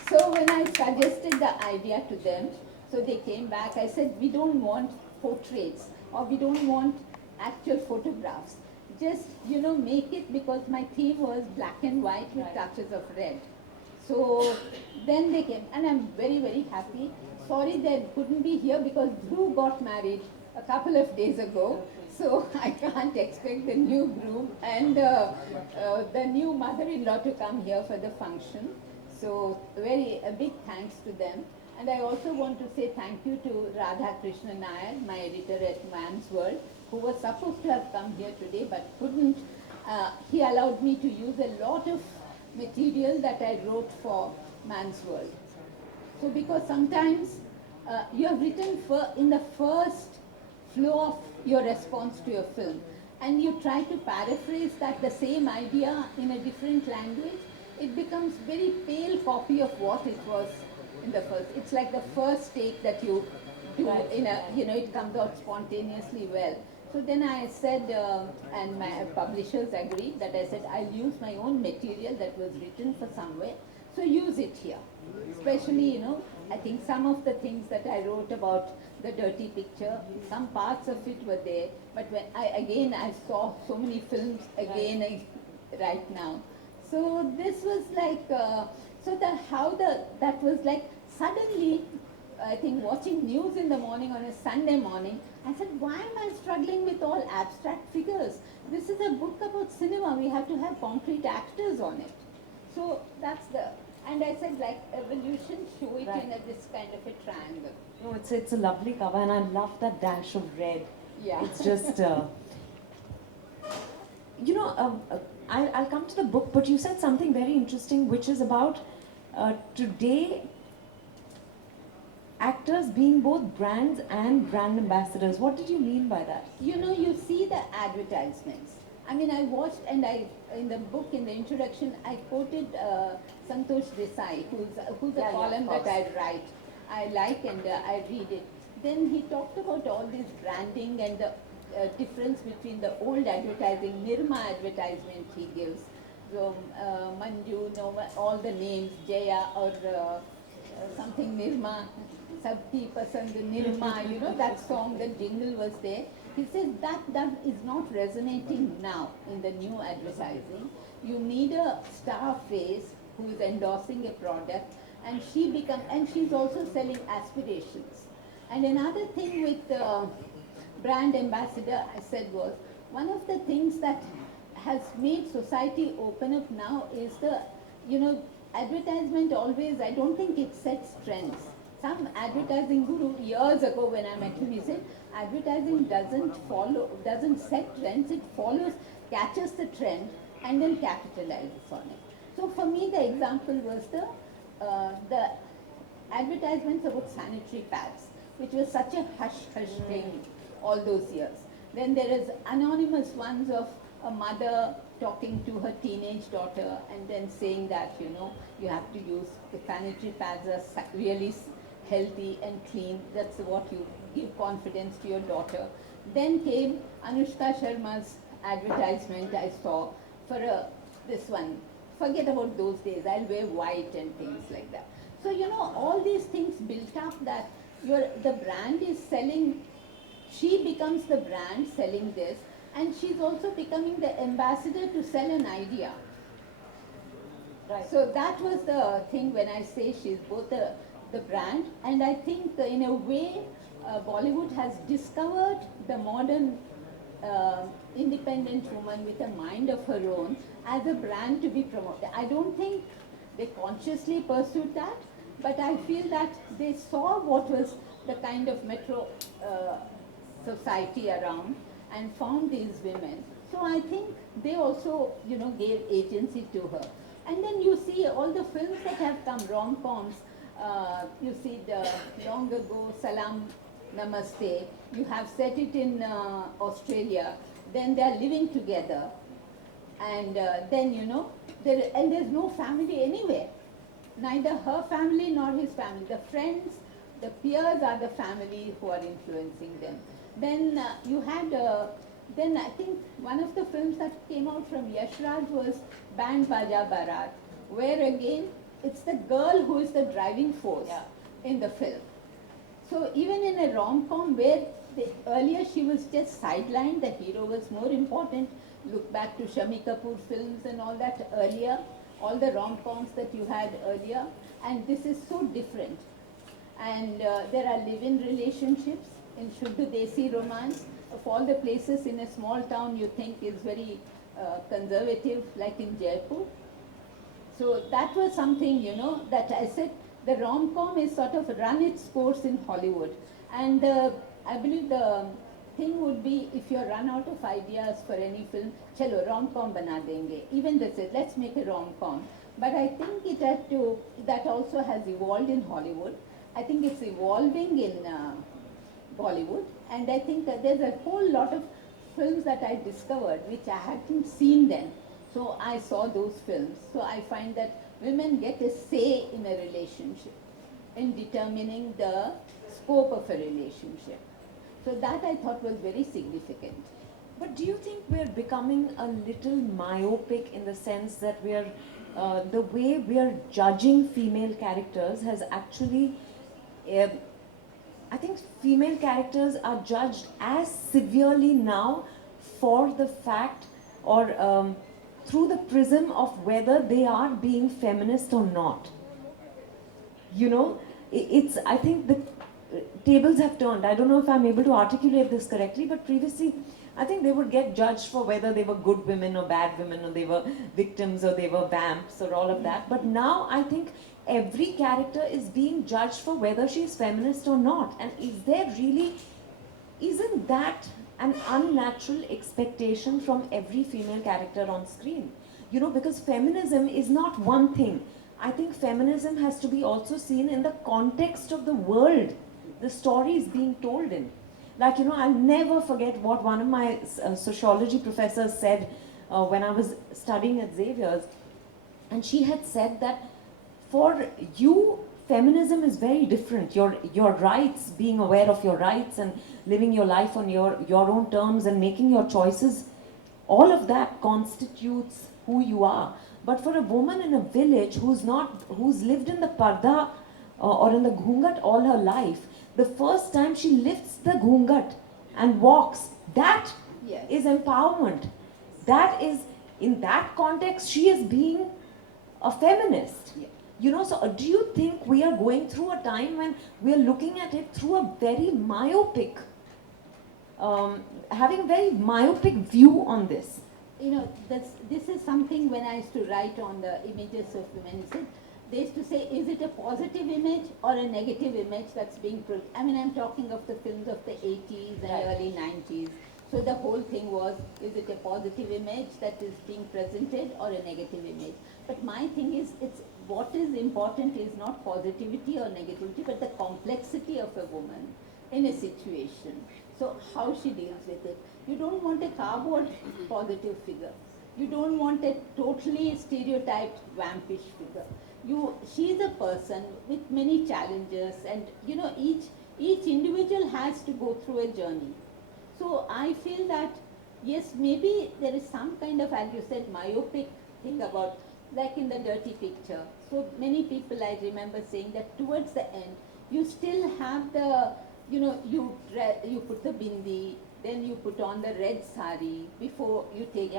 so when I suggested the idea to them, so they came back, I said, we don't want portraits or we don't want actual photographs. Just, you know, make it, because my theme was black and white with touches of red. So then they came, and I'm very, very happy. Sorry they couldn't be here because Dhruv got married a couple of days ago. So I can't expect the new groom and the new mother-in-law to come here for the function. So a big thanks to them. And I also want to say thank you to Radha Krishna Nair, my editor at Man's World, who was supposed to have come here today but couldn't. He allowed me to use a lot of material that I wrote for Man's World. So because sometimes you have written in the first flow of your response to your film, and you try to paraphrase the same idea in a different language, it becomes very pale copy of what it was in the first. It's like the first take that you do in a, you know, it comes out spontaneously well. So then I said, and my publishers agreed, that I said, I'll use my own material that was written for somewhere, so use it here. Especially, you know, I think some of the things that I wrote about the dirty picture, some parts of it were there, but when I saw so many films again right now. So this was like, that was like, suddenly, I think watching news in the morning on a Sunday morning, I said, why am I struggling with all abstract figures? This is a book about cinema, we have to have concrete actors on it. So that's and I said, like, evolution, show it in this kind of a triangle. No, it's a lovely cover, and I love that dash of red. Yeah. It's just, you know, I'll come to the book, but you said something very interesting, which is about today, actors being both brands and brand ambassadors. What did you mean by that? You know, you see the advertisements. I mean, I watched, and in the book, in the introduction, I quoted Santosh Desai, who's a column that I write. I like and I read it. Then he talked about all this branding and the difference between the old advertising, Nirma advertisement he gives. So Manju, all the names, Jaya or something Nirma, Sabki Pasand Nirma, you know, that song, the jingle was there. He says that is not resonating now in the new advertising. You need a star face who is endorsing a product, and she's also selling aspirations. And another thing with brand ambassador, I said, was one of the things that has made society open up now is advertisement always, I don't think it sets trends. Some advertising guru years ago when I met him, he said, advertising doesn't set trends, it catches the trend and then capitalizes on it. So for me, the example was the advertisements about sanitary pads, which was such a hush-hush thing all those years. Then there is anonymous ones of a mother talking to her teenage daughter and then saying that, you have to use the sanitary pads are really healthy and clean. That's what you give confidence to your daughter. Then came Anushka Sharma's advertisement I saw for this one. Forget about those days, I'll wear white and things like that. So, all these things built up that the brand is selling, she becomes the brand selling this, and she's also becoming the ambassador to sell an idea. Right. So that was the thing when I say she's both the brand, and I think in a way Bollywood has discovered the modern independent woman with a mind of her own as a brand to be promoted. I don't think they consciously pursued that, but I feel that they saw what was the kind of metro society around and found these women. So I think they also, gave agency to her. And then you see all the films that have come, rom-coms, you see long ago, Salam Namaste, you have set it in Australia, then they are living together, and then, there's no family anywhere. Neither her family nor his family. The friends, the peers are the family who are influencing them. Then you had, then I think one of the films that came out from Yash Raj was Band Baja Barat, where again, it's the girl who is the driving force in the film. So even in a rom-com where earlier she was just sidelined, the hero was more important. Look back to Shami Kapoor films and all that earlier, all the rom-coms that you had earlier, and this is so different. And there are live-in relationships in Shuddha Desi romance. Of all the places in a small town you think is very conservative, like in Jaipur. So that was something, that I said the rom-com is sort of run its course in Hollywood. And I believe the thing would be, if you run out of ideas for any film, chalo, rom-com bana denge. Even they said, let's make a rom-com. But I think that also has evolved in Hollywood. I think it's evolving in Bollywood. And I think that there's a whole lot of films that I discovered which I hadn't seen then. So I saw those films. So I find that women get a say in a relationship, in determining the scope of a relationship. So that I thought was very significant. But do you think we're becoming a little myopic in the sense that the way we're judging female characters has actually, I think female characters are judged as severely now for the fact or through the prism of whether they are being feminist or not. I think the tables have turned. I don't know if I'm able to articulate this correctly, but previously I think they would get judged for whether they were good women or bad women, or they were victims or they were vamps or all of that. But now I think every character is being judged for whether she's feminist or not. And isn't that an unnatural expectation from every female character on screen? Because feminism is not one thing. I think feminism has to be also seen in the context of the world the story is being told in. Like, I'll never forget what one of my sociology professors said when I was studying at Xavier's. And she had said that for you, feminism is very different. Your rights, being aware of your rights and living your life on your own terms and making your choices, all of that constitutes who you are. But for a woman in a village who's lived in the parda or in the ghungat all her life, the first time she lifts the ghungat and walks, that Yes. is empowerment. That is, in that context, she is being a feminist. Yeah. So do you think we are going through a time when we are looking at it through a very myopic, having a very myopic view on this? This is something when I used to write on the images of women, they used to say, is it a positive image or a negative image that's being I'm talking of the films of the 80s and early 90s. So the whole thing was, is it a positive image that is being presented or a negative image? But my thing is, what is important is not positivity or negativity, but the complexity of a woman in a situation. So how she deals with it. You don't want a cardboard positive figure. You don't want a totally stereotyped vampish figure. She is a person with many challenges, and each individual has to go through a journey. So I feel that yes, maybe there is some kind of, as you said, myopic thing about, like in the dirty picture. So many people, I remember saying that towards the end, you still have the, you put the bindi, then you put on the red sari before you take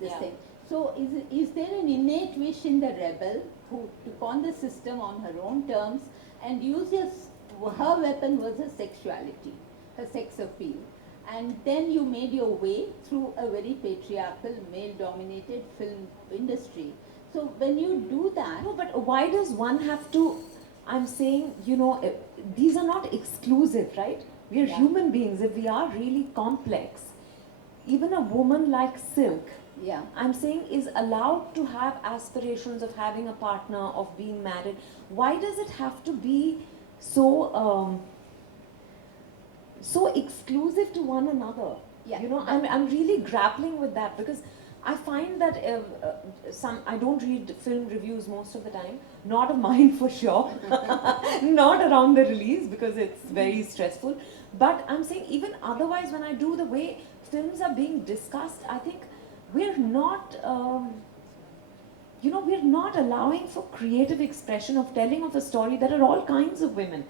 this thing. So is there an innate wish in the rebel who took on the system on her own terms and her weapon was her sexuality, her sex appeal. And then you made your way through a very patriarchal, male-dominated film industry. So when you do that... No, but why does one have to... I'm saying, these are not exclusive, right? We are human beings. If we are really complex, even a woman like Silk, I'm saying, is allowed to have aspirations of having a partner, of being married. Why does it have to be so exclusive to one another? I'm really grappling with that, because I find that I don't read film reviews most of the time, not of mine for sure, not around the release because it's very stressful. But I'm saying even otherwise, when I do, the way films are being discussed, I think we're not, we're not allowing for creative expression of telling of a story. There are all kinds of women.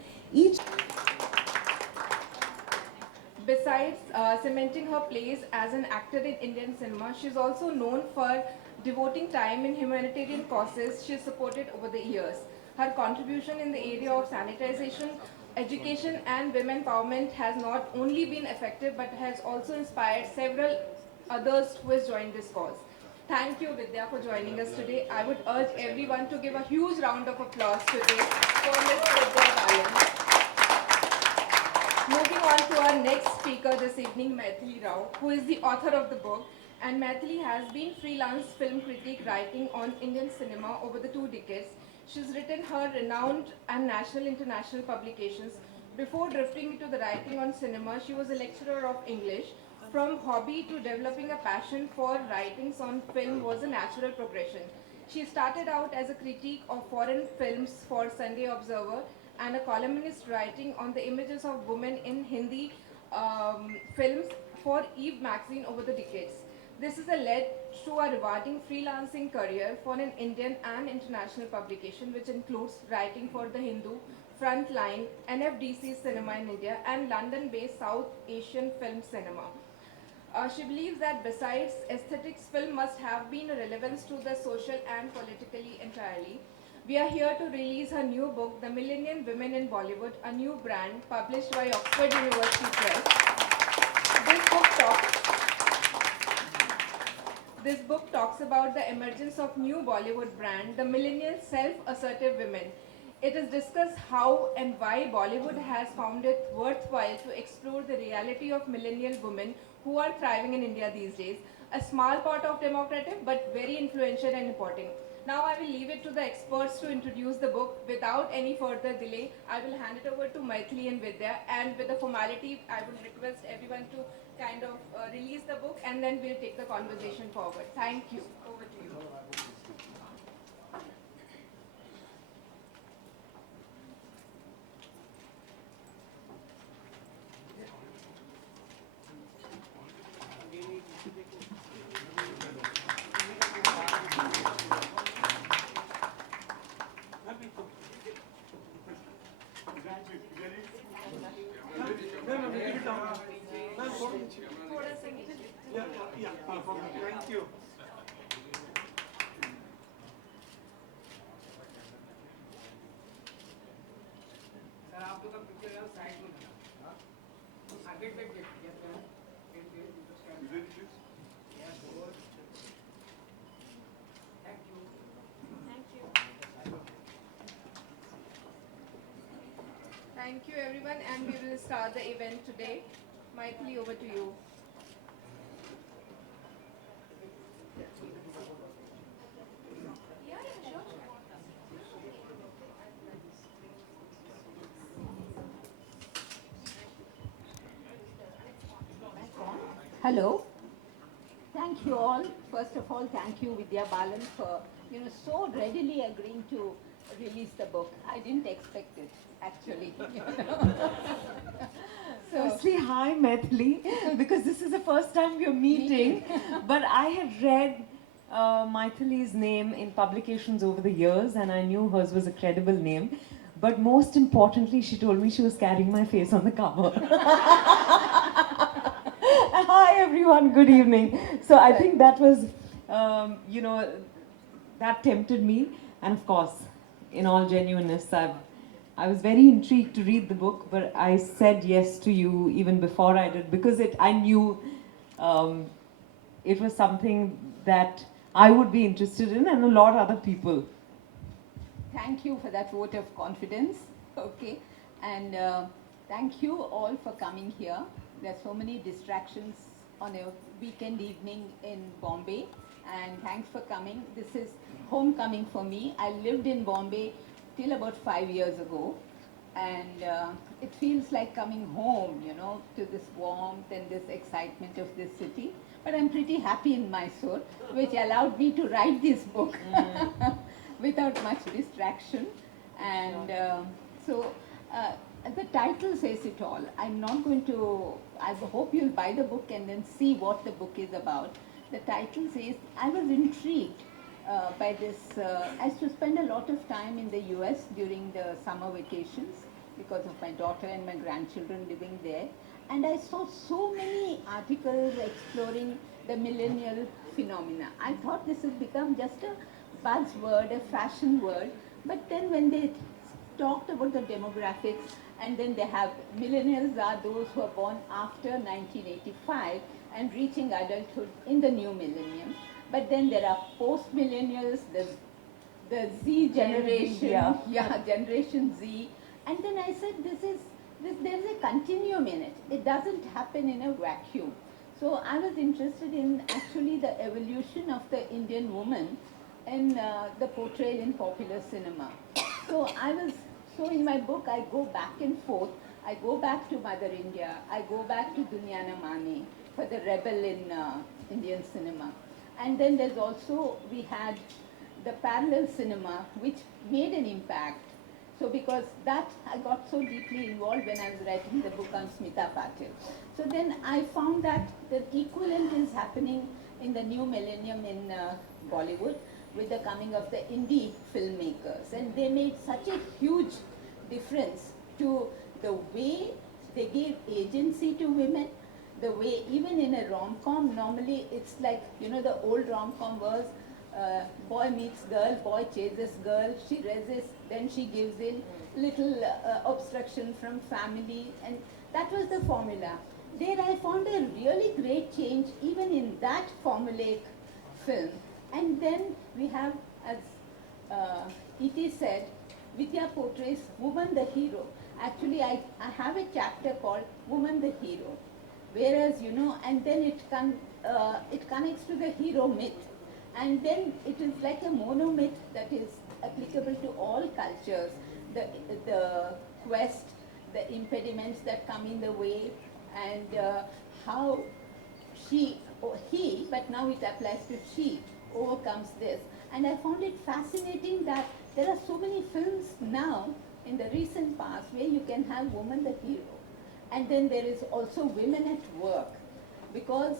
Besides cementing her place as an actor in Indian cinema, she is also known for devoting time in humanitarian causes she has supported over the years. Her contribution in the area of sanitization, education and women empowerment has not only been effective but has also inspired several others who has joined this cause. Thank you, Vidya, for joining us today. I would urge everyone to give a huge round of applause today for Ms. Vidya Balan. Moving on to our next speaker this evening, Maithili Rao, who is the author of the book. And Maithili has been freelance film critic writing on Indian cinema over the 2 decades. She's written her renowned and national international publications. Before drifting into the writing on cinema, she was a lecturer of English. From hobby to developing a passion for writings on film was a natural progression. She started out as a critique of foreign films for Sunday Observer and a columnist writing on the images of women in Hindi films for Eve magazine over the decades. This has led to a rewarding freelancing career for an Indian and international publication, which includes writing for The Hindu, Frontline, NFDC Cinema in India, and London-based South Asian Film Cinema. She believes that besides aesthetics, film must have been a relevance to the social and politically entirely. We are here to release her new book, The Millennial Women in Bollywood, a new brand published by Oxford University Press. This book talks about the emergence of new Bollywood brand, the millennial self-assertive women. It is discussed how and why Bollywood has found it worthwhile to explore the reality of millennial women who are thriving in India these days, a small part of democratic but very influential and important. Now I will leave it to the experts to introduce the book. Without any further delay, I will hand it over to Maithili and Vidya, and with the formality, I would request everyone to kind of release the book, and then we'll take the conversation forward. Thank you. Over to you. Thank you. Sir आप लोग का picture यार side में था आगे पे gate Thank you everyone, and we will start the event today. Maithili, over to you. Hello. Thank you all. First of all, thank you, Vidya, Balan, for so readily agreeing to release the book. I didn't expect it, actually. Firstly, hi Maithili, because this is the first time we are meeting. But I have read Maithili's name in publications over the years, and I knew hers was a credible name. But most importantly, she told me she was carrying my face on the cover. Hi everyone, good evening. So I think that was, that tempted me. And of course, in all genuineness, I was very intrigued to read the book, but I said yes to you even before I did, because I knew it was something that I would be interested in, and a lot of other people. Thank you for that vote of confidence. Okay. And thank you all for coming here. There are so many distractions on a weekend evening in Bombay, and thanks for coming. This is homecoming for me. I lived in Bombay till about 5 years ago, and it feels like coming home, to this warmth and this excitement of this city. But I'm pretty happy in Mysore, which allowed me to write this book without much distraction. And the title says it all. I'm not going to, I hope you'll buy the book and then see what the book is about. The title says, I was intrigued by this. I used to spend a lot of time in the US during the summer vacations because of my daughter and my grandchildren living there. And I saw so many articles exploring the millennial phenomena. I thought this has become just a buzzword, a fashion word. But then when they talked about the demographics, and then they have millennials are those who are born after 1985 and reaching adulthood in the new millennium. But then there are post-millennials, the Z generation, Generation Z. And then I said, there's a continuum in it. It doesn't happen in a vacuum. So I was interested in actually the evolution of the Indian woman in the portrayal in popular cinema. So in my book, I go back and forth. I go back to Mother India. I go back to Dunyana Mane for the rebel in Indian cinema. And then there's also, we had the parallel cinema, which made an impact. So because that, I got so deeply involved when I was writing the book on Smita Patil. So then I found that the equivalent is happening in the new millennium in Bollywood, with the coming of the indie filmmakers. And they made such a huge difference to the way they gave agency to women, the way even in a rom-com, normally it's like, the old rom-com was boy meets girl, boy chases girl, she resists, then she gives in, little obstruction from family, and that was the formula. There I found a really great change even in that formulaic film. And then we have, as E.T. said, Vidya portrays woman the hero. Actually, I have a chapter called Woman the Hero. Whereas, and then it connects to the hero myth. And then it is like a monomyth that is applicable to all cultures. The quest, the impediments that come in the way, and how she, or he, but now it applies to she, overcomes this. And I found it fascinating that there are so many films now in the recent past where you can have woman the hero. And then there is also women at work. Because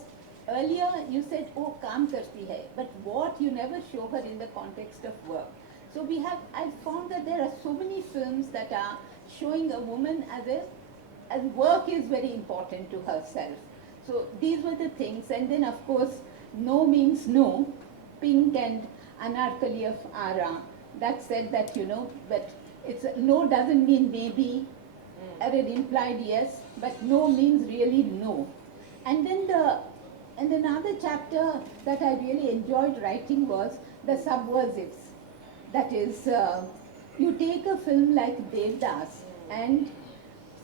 earlier you said, oh, kaam karti hai, but what, you never show her in the context of work. So I found that there are so many films that are showing a woman as work is very important to herself. So these were the things, and then of course, no means no, Pink and Anarkali of Ara, that said that, but it's no doesn't mean maybe, or it implied yes, but no means really no. And then another chapter that I really enjoyed writing was the subversives. That is, you take a film like Devdas and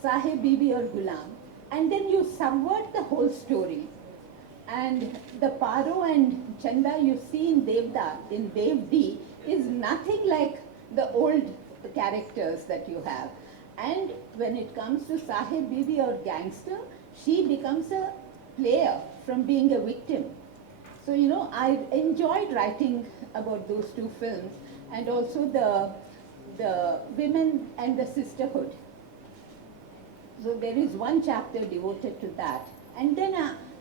Sahib Bibi or Gulam, and then you subvert the whole story. And the Paro and Chanda you see in Devdi is nothing like the old characters that you have. And when it comes to Sahib Bibi or Gangster, she becomes a player from being a victim. So, I enjoyed writing about those two films, and also the women and the sisterhood. So there is one chapter devoted to that. And then,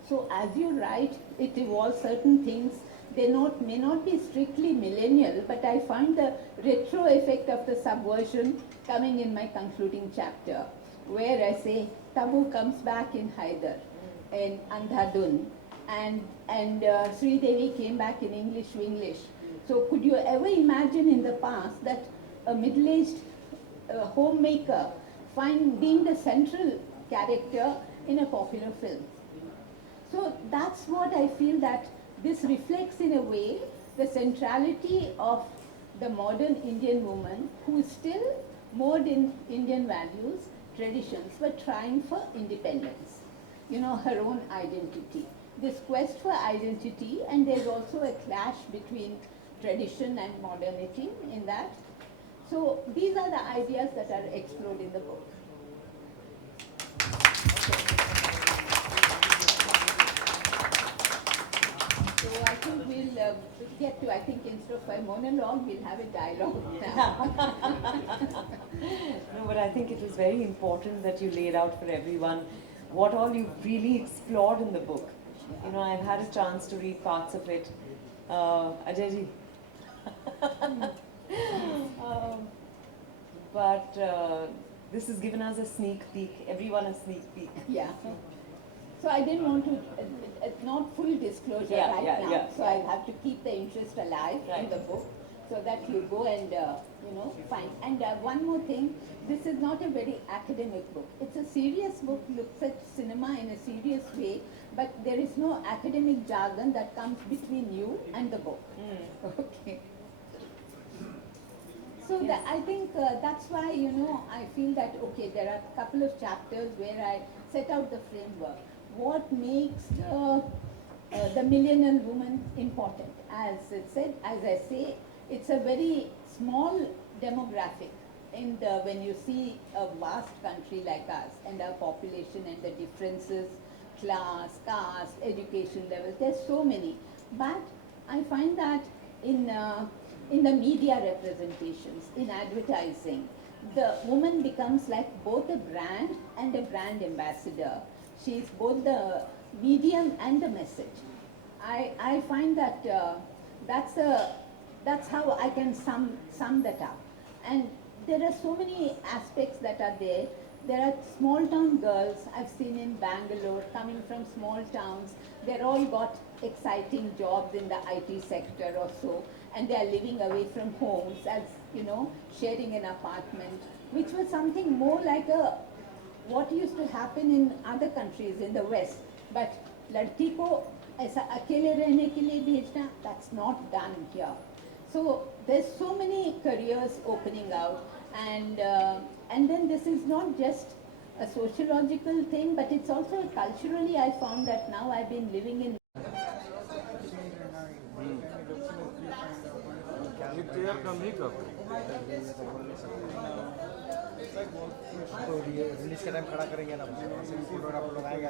so as you write, it evolves certain things. They may not be strictly millennial, but I find the retro effect of the subversion coming in my concluding chapter, where I say Tabu comes back in Haider, in Andhadhun, and Sridevi came back in English. So could you ever imagine in the past that a middle-aged homemaker being the central character in a popular film? So that's what I feel, that this reflects in a way the centrality of the modern Indian woman who is still moored in Indian values, traditions, but trying for independence, her own identity. This quest for identity, and there's also a clash between tradition and modernity in that. So these are the ideas that are explored in the book. So I think we'll get to, instead of a monologue, we'll have a dialogue now. No, but I think it was very important that you laid out for everyone what all you've really explored in the book. I've had a chance to read parts of it. Ajayji. But this has given us a sneak peek, everyone a sneak peek. Yeah. So I didn't want to, not full disclosure now. Yeah. So I have to keep the interest alive in the book, so that you go and, find. And one more thing, this is not a very academic book. It's a serious book, looks at cinema in a serious way, but there is no academic jargon that comes between you and the book. Okay. So I think that's why, I feel that, okay, there are a couple of chapters where I set out the framework. What makes the millennial woman important? As I say, it's a very small demographic when you see a vast country like us and our population and the differences, class, caste, education levels, there's so many. But I find that in the media representations, in advertising, the woman becomes like both a brand and a brand ambassador. She's both the medium and the message. I find that that's how I can sum that up. And there are so many aspects that are there. There are small town girls I've seen in Bangalore coming from small towns. They're all got exciting jobs in the IT sector or so, and they are living away from homes, as sharing an apartment, which was something more like what used to happen in other countries in the West. But ladki ko aisa akele rehne ke liye bhejna, that's not done here. So there's so many careers opening out, and then this is not just a sociological thing, but it's also culturally. I found that now I've been living in यार कम ही कब तो release के time खड़ा करेंगे ना photographer लोग आएगा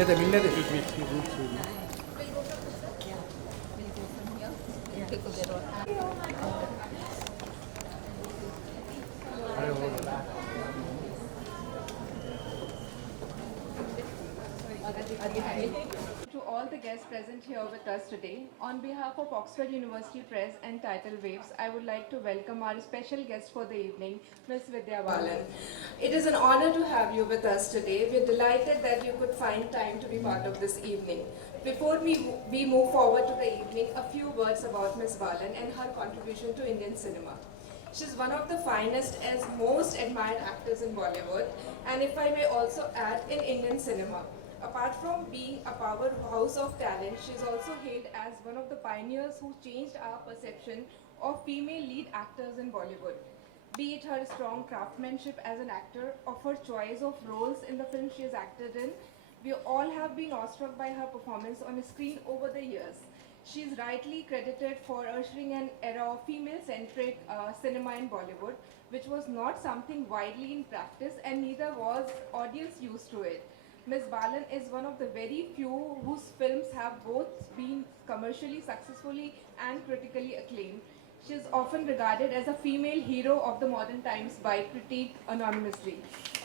अभी मिलने दे To all the guests present here with us today, on behalf of Oxford University Press and Tidal Waves, I would like to welcome our special guest for the evening, Ms. Vidya Balan. It is an honor to have you with us today. We're delighted that you could find time to be part of this evening. Before we move forward to the evening, a few words about Ms. Balan and her contribution to Indian cinema. She's one of the finest and most admired actors in Bollywood, and if I may also add, in Indian cinema. Apart from being a powerhouse of talent, she's also hailed as one of the pioneers who changed our perception of female lead actors in Bollywood. Be it her strong craftsmanship as an actor, or her choice of roles in the films she has acted in, we all have been awestruck by her performance on screen over the years. She is rightly credited for ushering an era of female-centric cinema in Bollywood, which was not something widely in practice, and neither was audience used to it. Ms. Balan is one of the very few whose films have both been commercially successfully and critically acclaimed. She is often regarded as a female hero of the modern times by critique anonymously.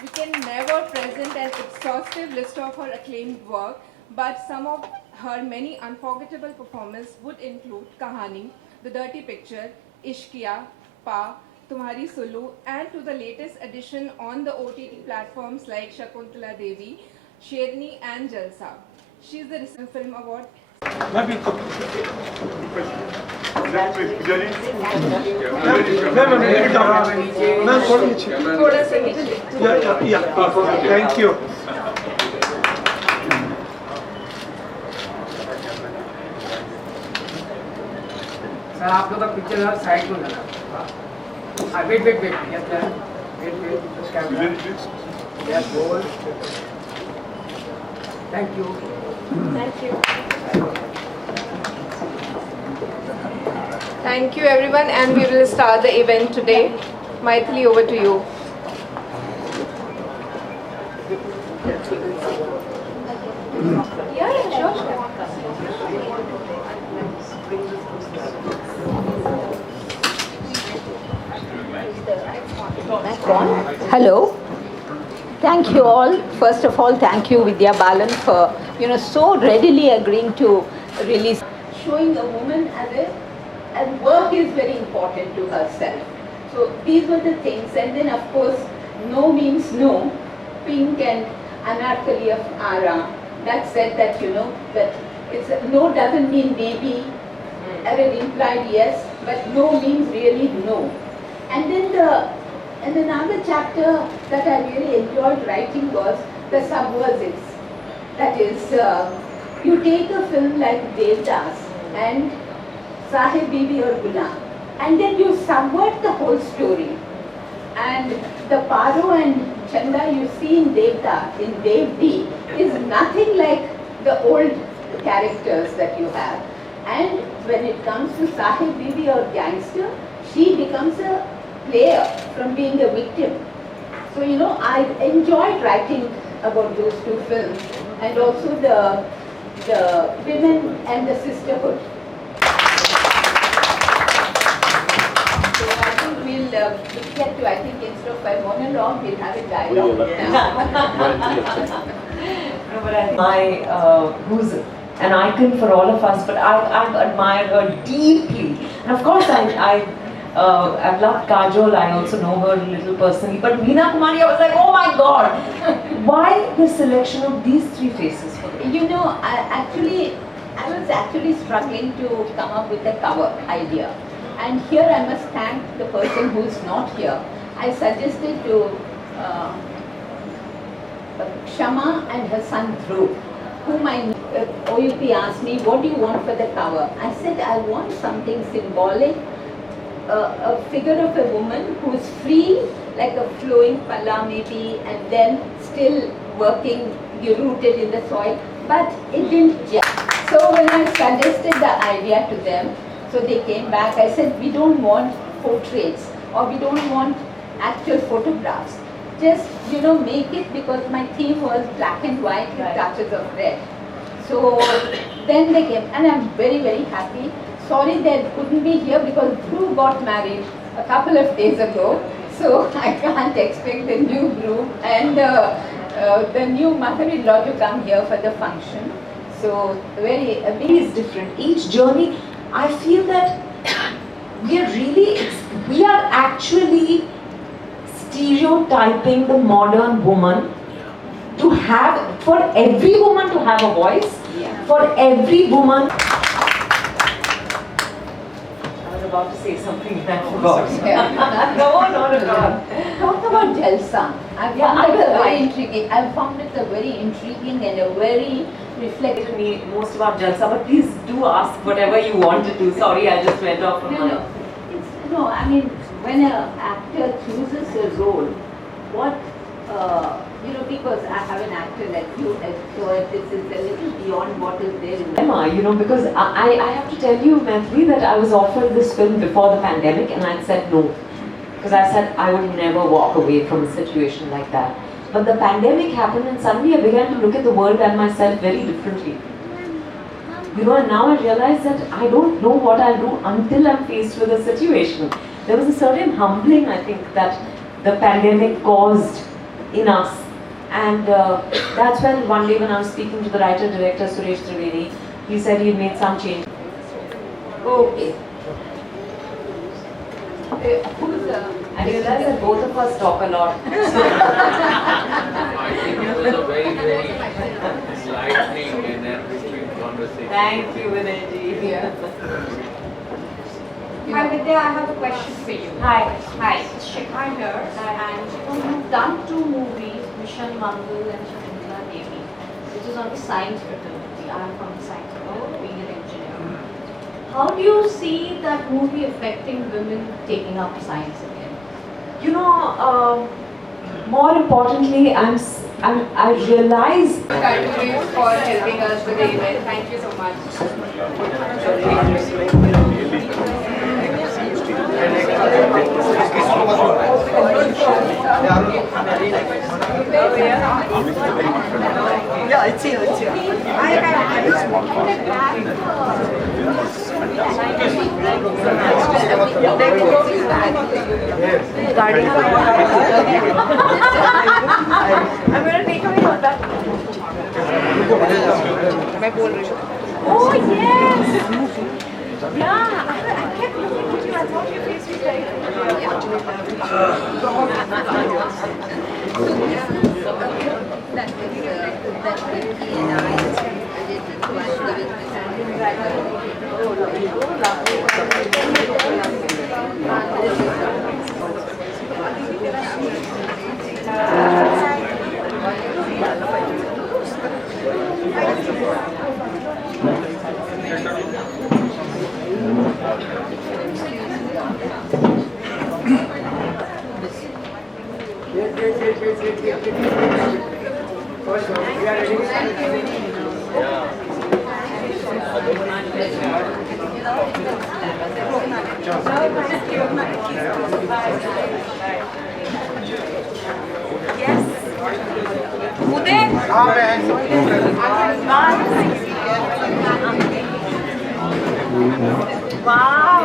We can never present an exhaustive list of her acclaimed work, but some of her many unforgettable performances would include Kahani, The Dirty Picture, Ishqiya, Pa, Tumhari Sulu, and to the latest addition on the OTT platforms like Shakuntala Devi, Sherni and Jalsa. She is the recent film award. Thank you. Sir आप लोग का picture हर side को जाना wait yes sir wait camera yes गोल thank you Thank you everyone, and we will start the event today. Maithili, over to you. Yeah, sure. Hello. Thank you all. First of all, thank you Vidya Balan for so readily agreeing to release. Showing a woman as work is very important to herself. So these were the things, and then of course, no means no. Pink and Anarkali of Ara. That said that that it's no doesn't mean maybe, or an implied yes, but no means really no. And then the And another chapter that I really enjoyed writing was the subversives. That is, you take a film like Devdas and Sahib Bibi or Gulam, and then you subvert the whole story. And the Paro and Chanda you see in Devda, in Dev D, is nothing like the old characters that you have. And when it comes to Sahib Bibi or Gangster, she becomes a player from being a victim. So, you know, I enjoyed writing about those two films, and also the women and the sisterhood. So I think we'll get to, I think instead of a monologue, we'll have a dialogue now. No, but I think who's an icon for all of us, but I've admired her deeply. And of course, I've loved Kajol, I also know her a little personally, but Meena Kumari, I was like, oh my God, why the selection of these three faces? You know, I was actually struggling to come up with a cover idea. And here I must thank the person who's not here. I suggested to Shama and her son Dhruv, whom I know. OUP asked me, what do you want for the cover? I said, I want something symbolic, a figure of a woman who is free, like a flowing palla maybe, and then still working, rooted in the soil, but it didn't gel. So when I suggested the idea to them, so they came back, I said, we don't want portraits, or we don't want actual photographs. Just, you know, make it, because my theme was black and white with touches of red. So then they came, and I'm very, very happy. Sorry they couldn't be here because Dhruv got married a couple of days ago. So I can't expect the new Dhruv and the new mother-in-law to come here for the function. So very, Is different. Each journey, I feel that we are actually stereotyping the modern woman to have, for every woman to have a voice, for every woman. I was about to say something and I forgot. No. Talk about Jalsa. I found it a very intriguing and a very reflective. Me most about Jalsa, but please do ask whatever you want to do. Sorry, I just went off. No, I mean, when an actor chooses a role, what, you know, because I have an actor like you, so this is a little beyond what is there in Emma, you know, because I have to tell you, Maithili, that I was offered this film before the pandemic and I said no. Because I said I would never walk away from a situation like that. But the pandemic happened and suddenly I began to look at the world and myself very differently. You know, and now I realize that I don't know what I'll do until I'm faced with a situation. There was a certain humbling, I think, that the pandemic caused in us. And that's when one day when I was speaking to the writer-director Suresh Trivedi, he said he made some change. Okay. I realized that both of us talk a lot. I think it was a very, very enlightening and enriching conversation. Thank you, Vinayji. Yeah. Hi Vidya, I have a question for you. Hi. Hi, it's Shikha here, and you've done two movies, Mission Mangal and Shantila Devi, which is on the science fraternity. I am from the science fraternity, being an engineer. How do you see that movie affecting women taking up science again? You know, more importantly, I realize. Thank you for helping us with the event. Thank you so much. Yeah, it's here. I'm going to take away your back. Oh, yes! Yeah, I kept looking at you. I thought your face was very Wow.